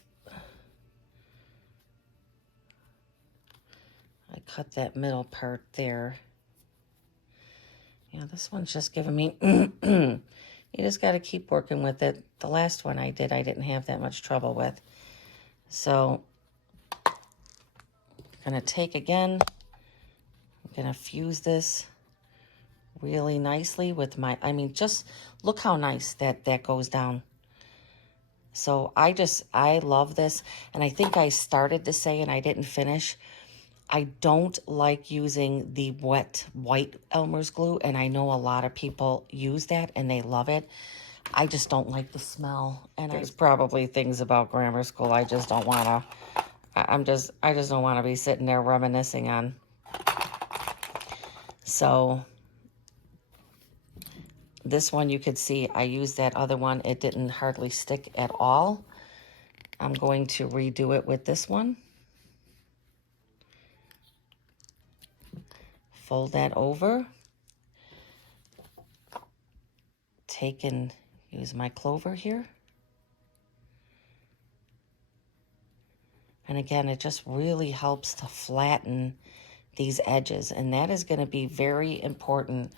I cut that middle part there. Yeah, this one's just giving me, you just got to keep working with it. The last one I did, I didn't have that much trouble with. So, I'm going to take again, I'm going to fuse this really nicely with my, I mean, just look how nice that goes down. So I love this. And I think I started to say, and I didn't finish, I don't like using the wet white Elmer's glue. And I know a lot of people use that and they love it. I just don't like the smell. And there's probably things about grammar school I just don't want to, I just don't want to be sitting there reminiscing on. So this one you could see I used that other one. It didn't hardly stick at all. I'm going to redo it with this one. Fold that over. Take and use my clover here. And again, it just really helps to flatten these edges. And that is going to be very important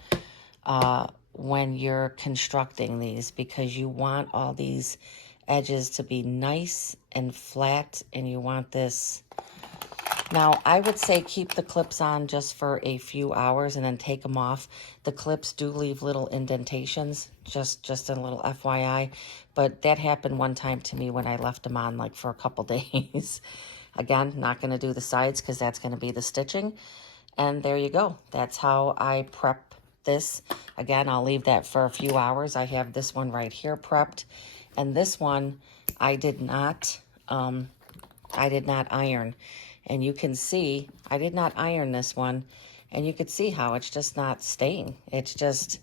when you're constructing these, because you want all these edges to be nice and flat, and you want this. Now, I would say keep the clips on just for a few hours and then take them off. The clips do leave little indentations, just a little FYI. But that happened one time to me when I left them on like for a couple days. Again, not going to do the sides because that's going to be the stitching. And there you go. That's how I prep this. Again, I'll leave that for a few hours. I have this one right here prepped. And this one, I did not iron. And you can see, I did not iron this one. And you could see how it's just not staying. It's just,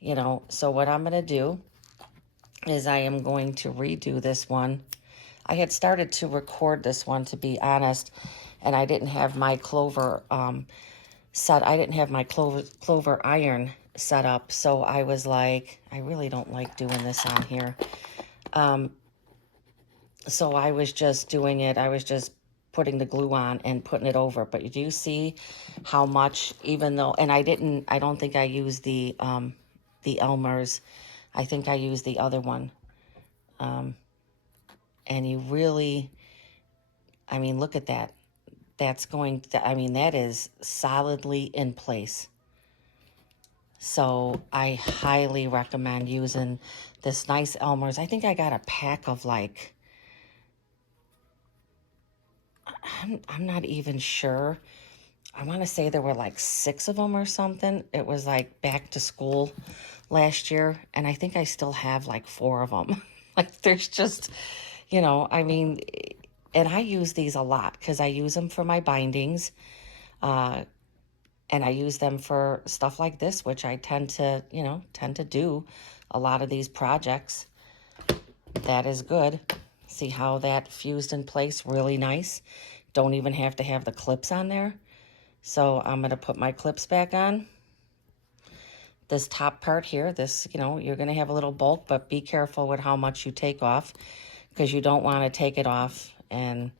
you know, so what I'm going to do is I am going to redo this one. I had started to record this one, to be honest, and I didn't have my clover I didn't have my clover iron set up. So I was like, I really don't like doing this on here. So I was just doing it. I was just putting the glue on and putting it over. But do you see how much, even though, and I don't think I used the Elmer's. I think I used the other one. And you really, I mean, look at that. That's going to, I mean, that is solidly in place. So I highly recommend using this nice Elmer's. I think I got a pack of like, I'm not even sure. I want to say there were like 6 of them or something. It was like back to school last year. And I think I still have like 4 of them. Like there's just, you know, I mean, and I use these a lot because I use them for my bindings. And I use them for stuff like this, which I tend to do a lot of these projects. That is good. See how that fused in place really nice. Don't even have to have the clips on there. So I'm going to put my clips back on. This top part here, this, you know, you're going to have a little bulk, but be careful with how much you take off because you don't want to take it off. And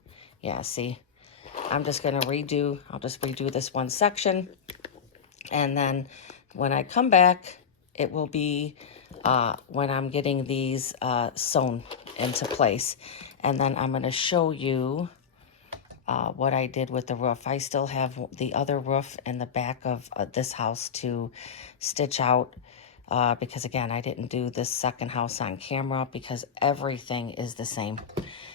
yeah, see, I'm just going to I'll just redo this one section. And then when I come back, it will be when I'm getting these sewn into place. And then I'm going to show you what I did with the roof. I still have the other roof in the back of this house to stitch out because, again, I didn't do this second house on camera because everything is the same.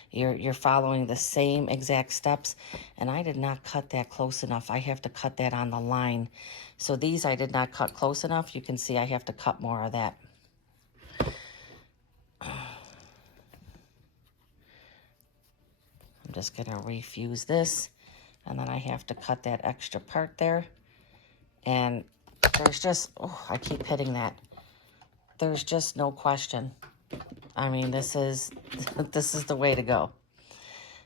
You're following the same exact steps, and I did not cut that close enough. I have to cut that on the line. So these I did not cut close enough. You can see I have to cut more of that. I'm just going to refuse this, and then I have to cut that extra part there. And there's just, oh, I keep hitting that. There's just no question. I mean, this is the way to go.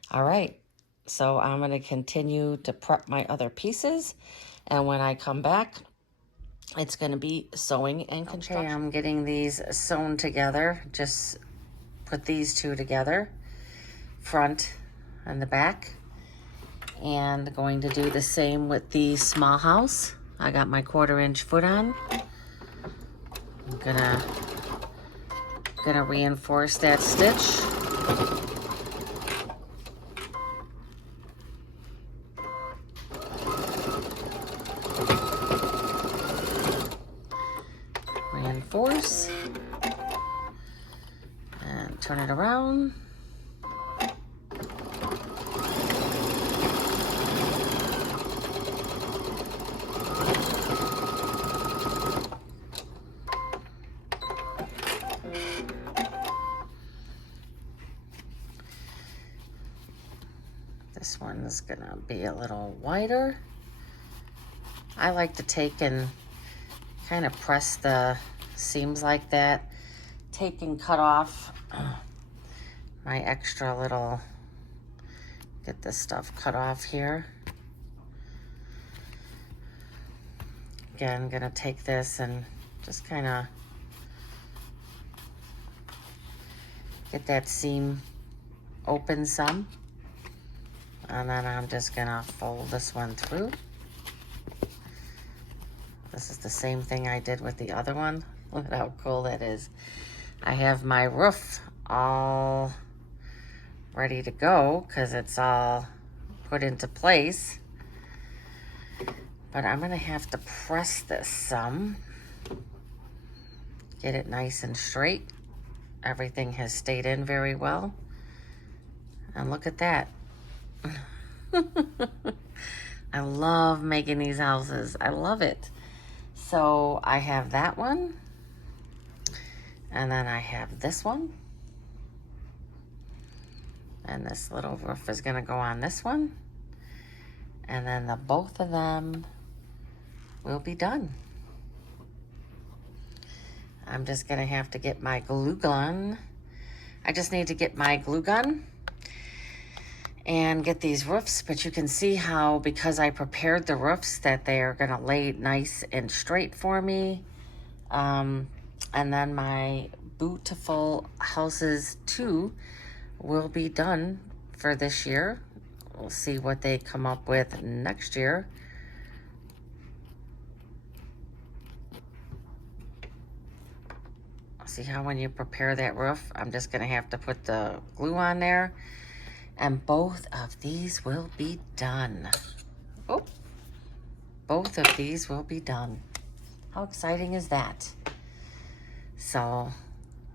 All right, so I'm going to continue to prep my other pieces, and when I come back, it's going to be sewing and construction. Okay, I'm getting these sewn together. Just put these 2 together, front and the back, and going to do the same with the small house. I got my 1/4-inch foot on. I'm gonna reinforce that stitch. Reinforce and turn it around. This one's gonna be a little wider. I like to take and kind of press the seams like that. Take and cut off my extra little, get this stuff cut off here. Again, I'm gonna take this and just kind of get that seam open some. And then I'm just gonna fold this one through. This is the same thing I did with the other one. Look at how cool that is. I have my roof all ready to go because it's all put into place. But I'm going to have to press this some. Get it nice and straight. Everything has stayed in very well. And look at that. I love making these houses. I love it. So I have that one. And then I have this one. And this little roof is going to go on this one. And then both of them will be done. I'm just going to have to get my glue gun. I just need to get my glue gun and get these roofs. But you can see how, because I prepared the roofs, that they are going to lay nice and straight for me. And then my Boo-tiful houses 2 will be done for this year. We'll see what they come up with next year. See how when you prepare that roof, I'm just going to have to put the glue on there. And both of these will be done. Oh, both of these will be done. How exciting is that? So,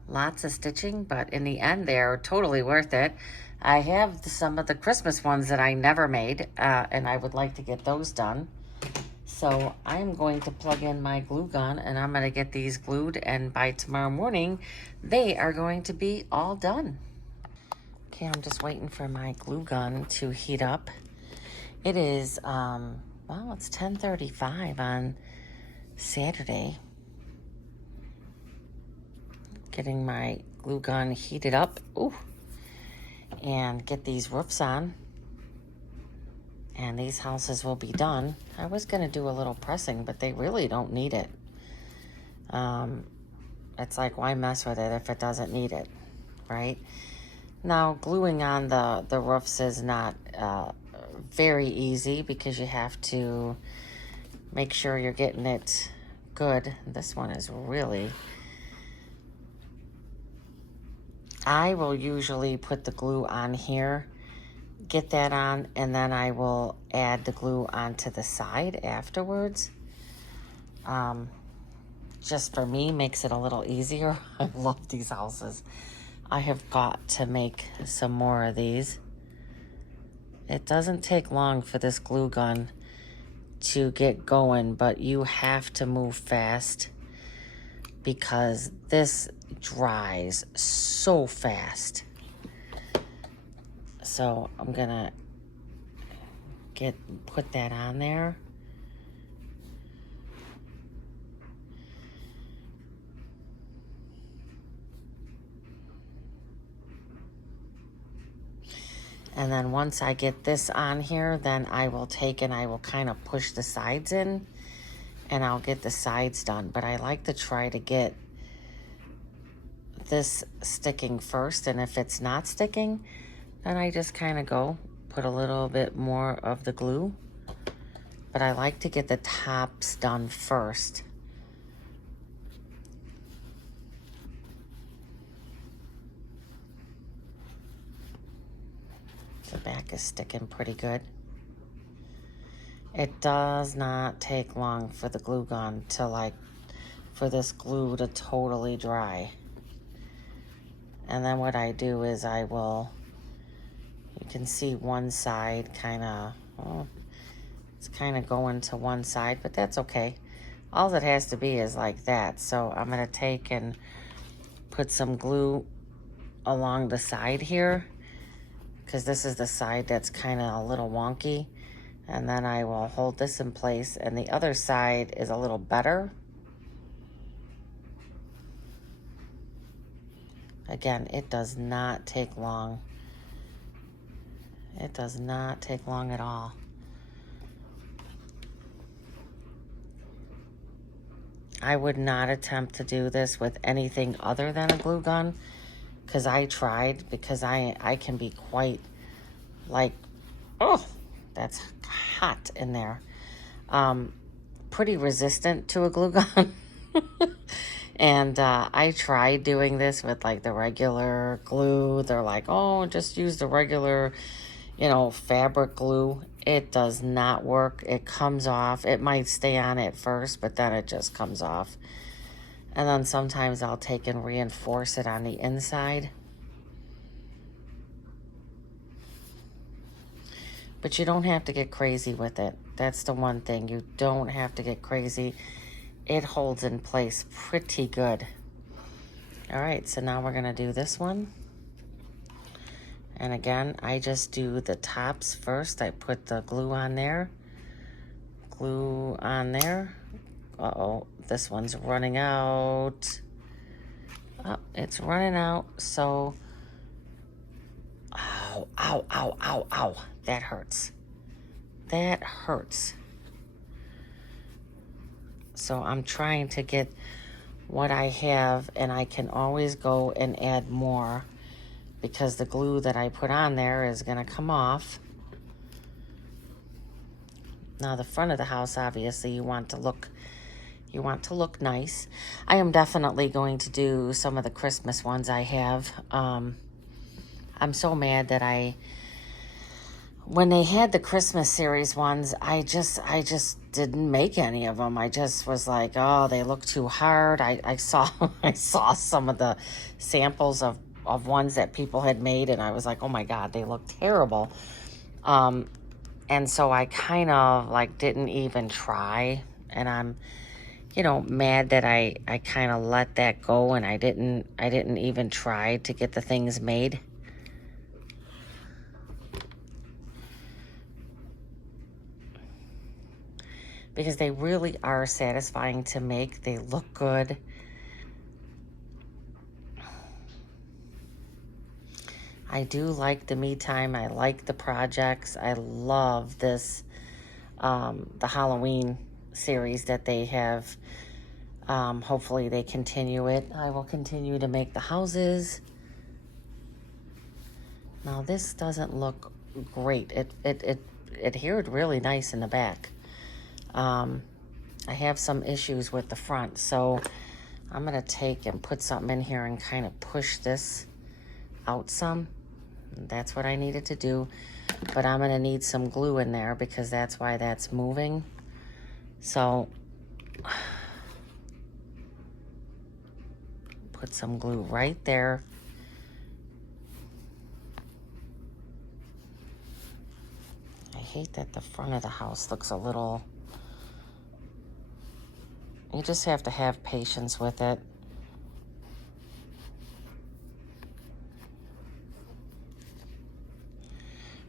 lots of stitching, but in the end, they're totally worth it. I have some of the Christmas ones that I never made, and I would like to get those done. So I'm going to plug in my glue gun, and I'm going to get these glued, and by tomorrow morning, they are going to be all done. Okay, I'm just waiting for my glue gun to heat up. It is, well, it's 10:35 on Saturday. Getting my glue gun heated up. Ooh. And get these roofs on. And these houses will be done. I was going to do a little pressing, but they really don't need it. It's like, why mess with it if it doesn't need it, right? Now, gluing on the roofs is not very easy because you have to make sure you're getting it good. This one is really... I will usually put the glue on here, get that on, and then I will add the glue onto the side afterwards. Just for me, makes it a little easier. I love these houses. I have got to make some more of these. It doesn't take long for this glue gun to get going, but you have to move fast because this dries so fast. So I'm gonna put that on there. And then once I get this on here, then I will take and I will kind of push the sides in, and I'll get the sides done. But I like to try to get this sticking first, and if it's not sticking, then I just kind of put a little bit more of the glue. But I like to get the tops done first. The back is sticking pretty good. It does not take long for the glue gun to for this glue to totally dry. And then what I do is you can see one side it's kind of going to one side, but that's okay. All it has to be is like that. So I'm going to take and put some glue along the side here, because this is the side that's kind of a little wonky. And then I will hold this in place, and the other side is a little better. Again, it does not take long. It does not take long at all. I would not attempt to do this with anything other than a glue gun, because I tried, because I can be quite oh, that's hot in there. Pretty resistant to a glue gun. And I tried doing this with like the regular glue. They're like, oh, just use the regular, you know, fabric glue. It does not work. It comes off. It might stay on at first, but then it just comes off. And then sometimes I'll take and reinforce it on the inside. But you don't have to get crazy with it. That's the one thing. You don't have to get crazy. It holds in place pretty good. All right, so now we're going to do this one. And again, I just do the tops first. I put the glue on there. Glue on there. Uh-oh, this one's running out. Oh, it's running out, so... Ow, ow, ow, ow, ow. That hurts. That hurts. So I'm trying to get what I have, and I can always go and add more because the glue that I put on there is going to come off. Now the front of the house, obviously, you want to look nice. I am definitely going to do some of the Christmas ones I have. I'm so mad that when they had the Christmas series ones, I just didn't make any of them. I just was like, oh, they look too hard. I saw I saw some of the samples of ones that people had made, and I was like, oh my God, they look terrible. And so I kind of like didn't even try, and I'm, you know, mad that I kind of let that go, and I didn't even try to get the things made. Because they really are satisfying to make. They look good. I do like the me time. I like the projects. I love this, the Halloween series that they have. Hopefully they continue it. I will continue to make the houses. Now this doesn't look great. It adhered really nice in the back. I have some issues with the front, so I'm going to take and put something in here and kind of push this out some. That's what I needed to do, but I'm going to need some glue in there because that's why that's moving. So put some glue right there. I hate that the front of the house looks a little... You just have to have patience with it.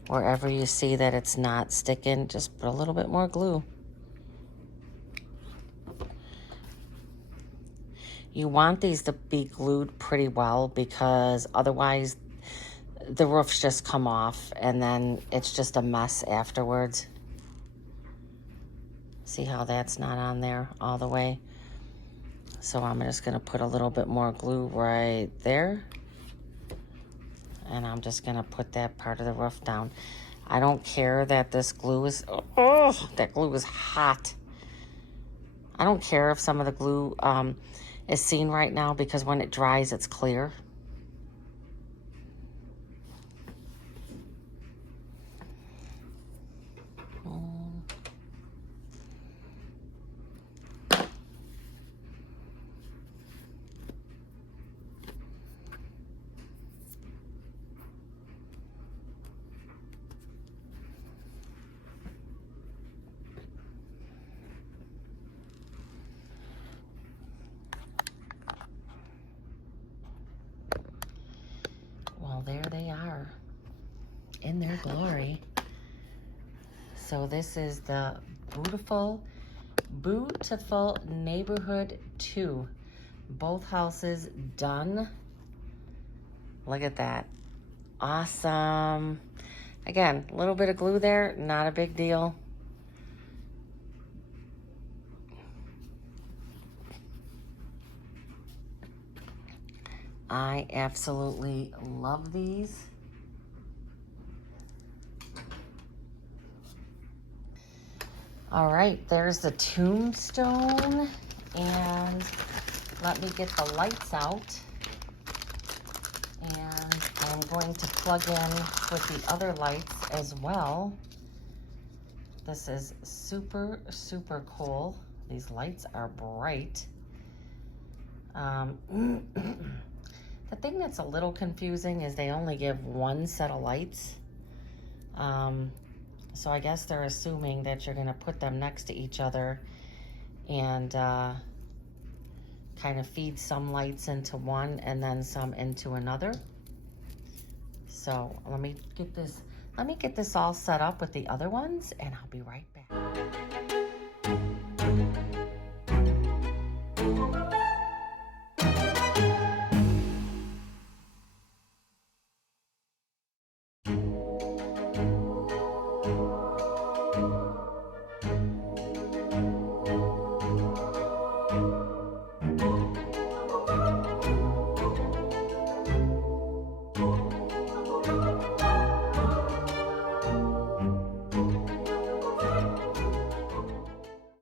Wherever you see that it's not sticking, just put a little bit more glue. You want these to be glued pretty well because otherwise the roofs just come off and then it's just a mess afterwards. See how that's not on there all the way? So I'm just going to put a little bit more glue right there. And I'm just going to put that part of the roof down. I don't care that this glue is... Oh, that glue is hot. I don't care if some of the glue is seen right now because when it dries, it's clear. Well, there they are in their glory. So this is the Boo-tiful Neighborhood 2. Both houses done. Look at that. Awesome. Again, a little bit of glue there, not a big deal. I absolutely love these. All right, there's the tombstone, and let me get the lights out. And I'm going to plug in with the other lights as well. This is super, super cool. These lights are bright. The thing that's a little confusing is they only give one set of lights. So I guess they're assuming that you're going to put them next to each other and kind of feed some lights into one and then some into another. So let me get this all set up with the other ones, and I'll be right back.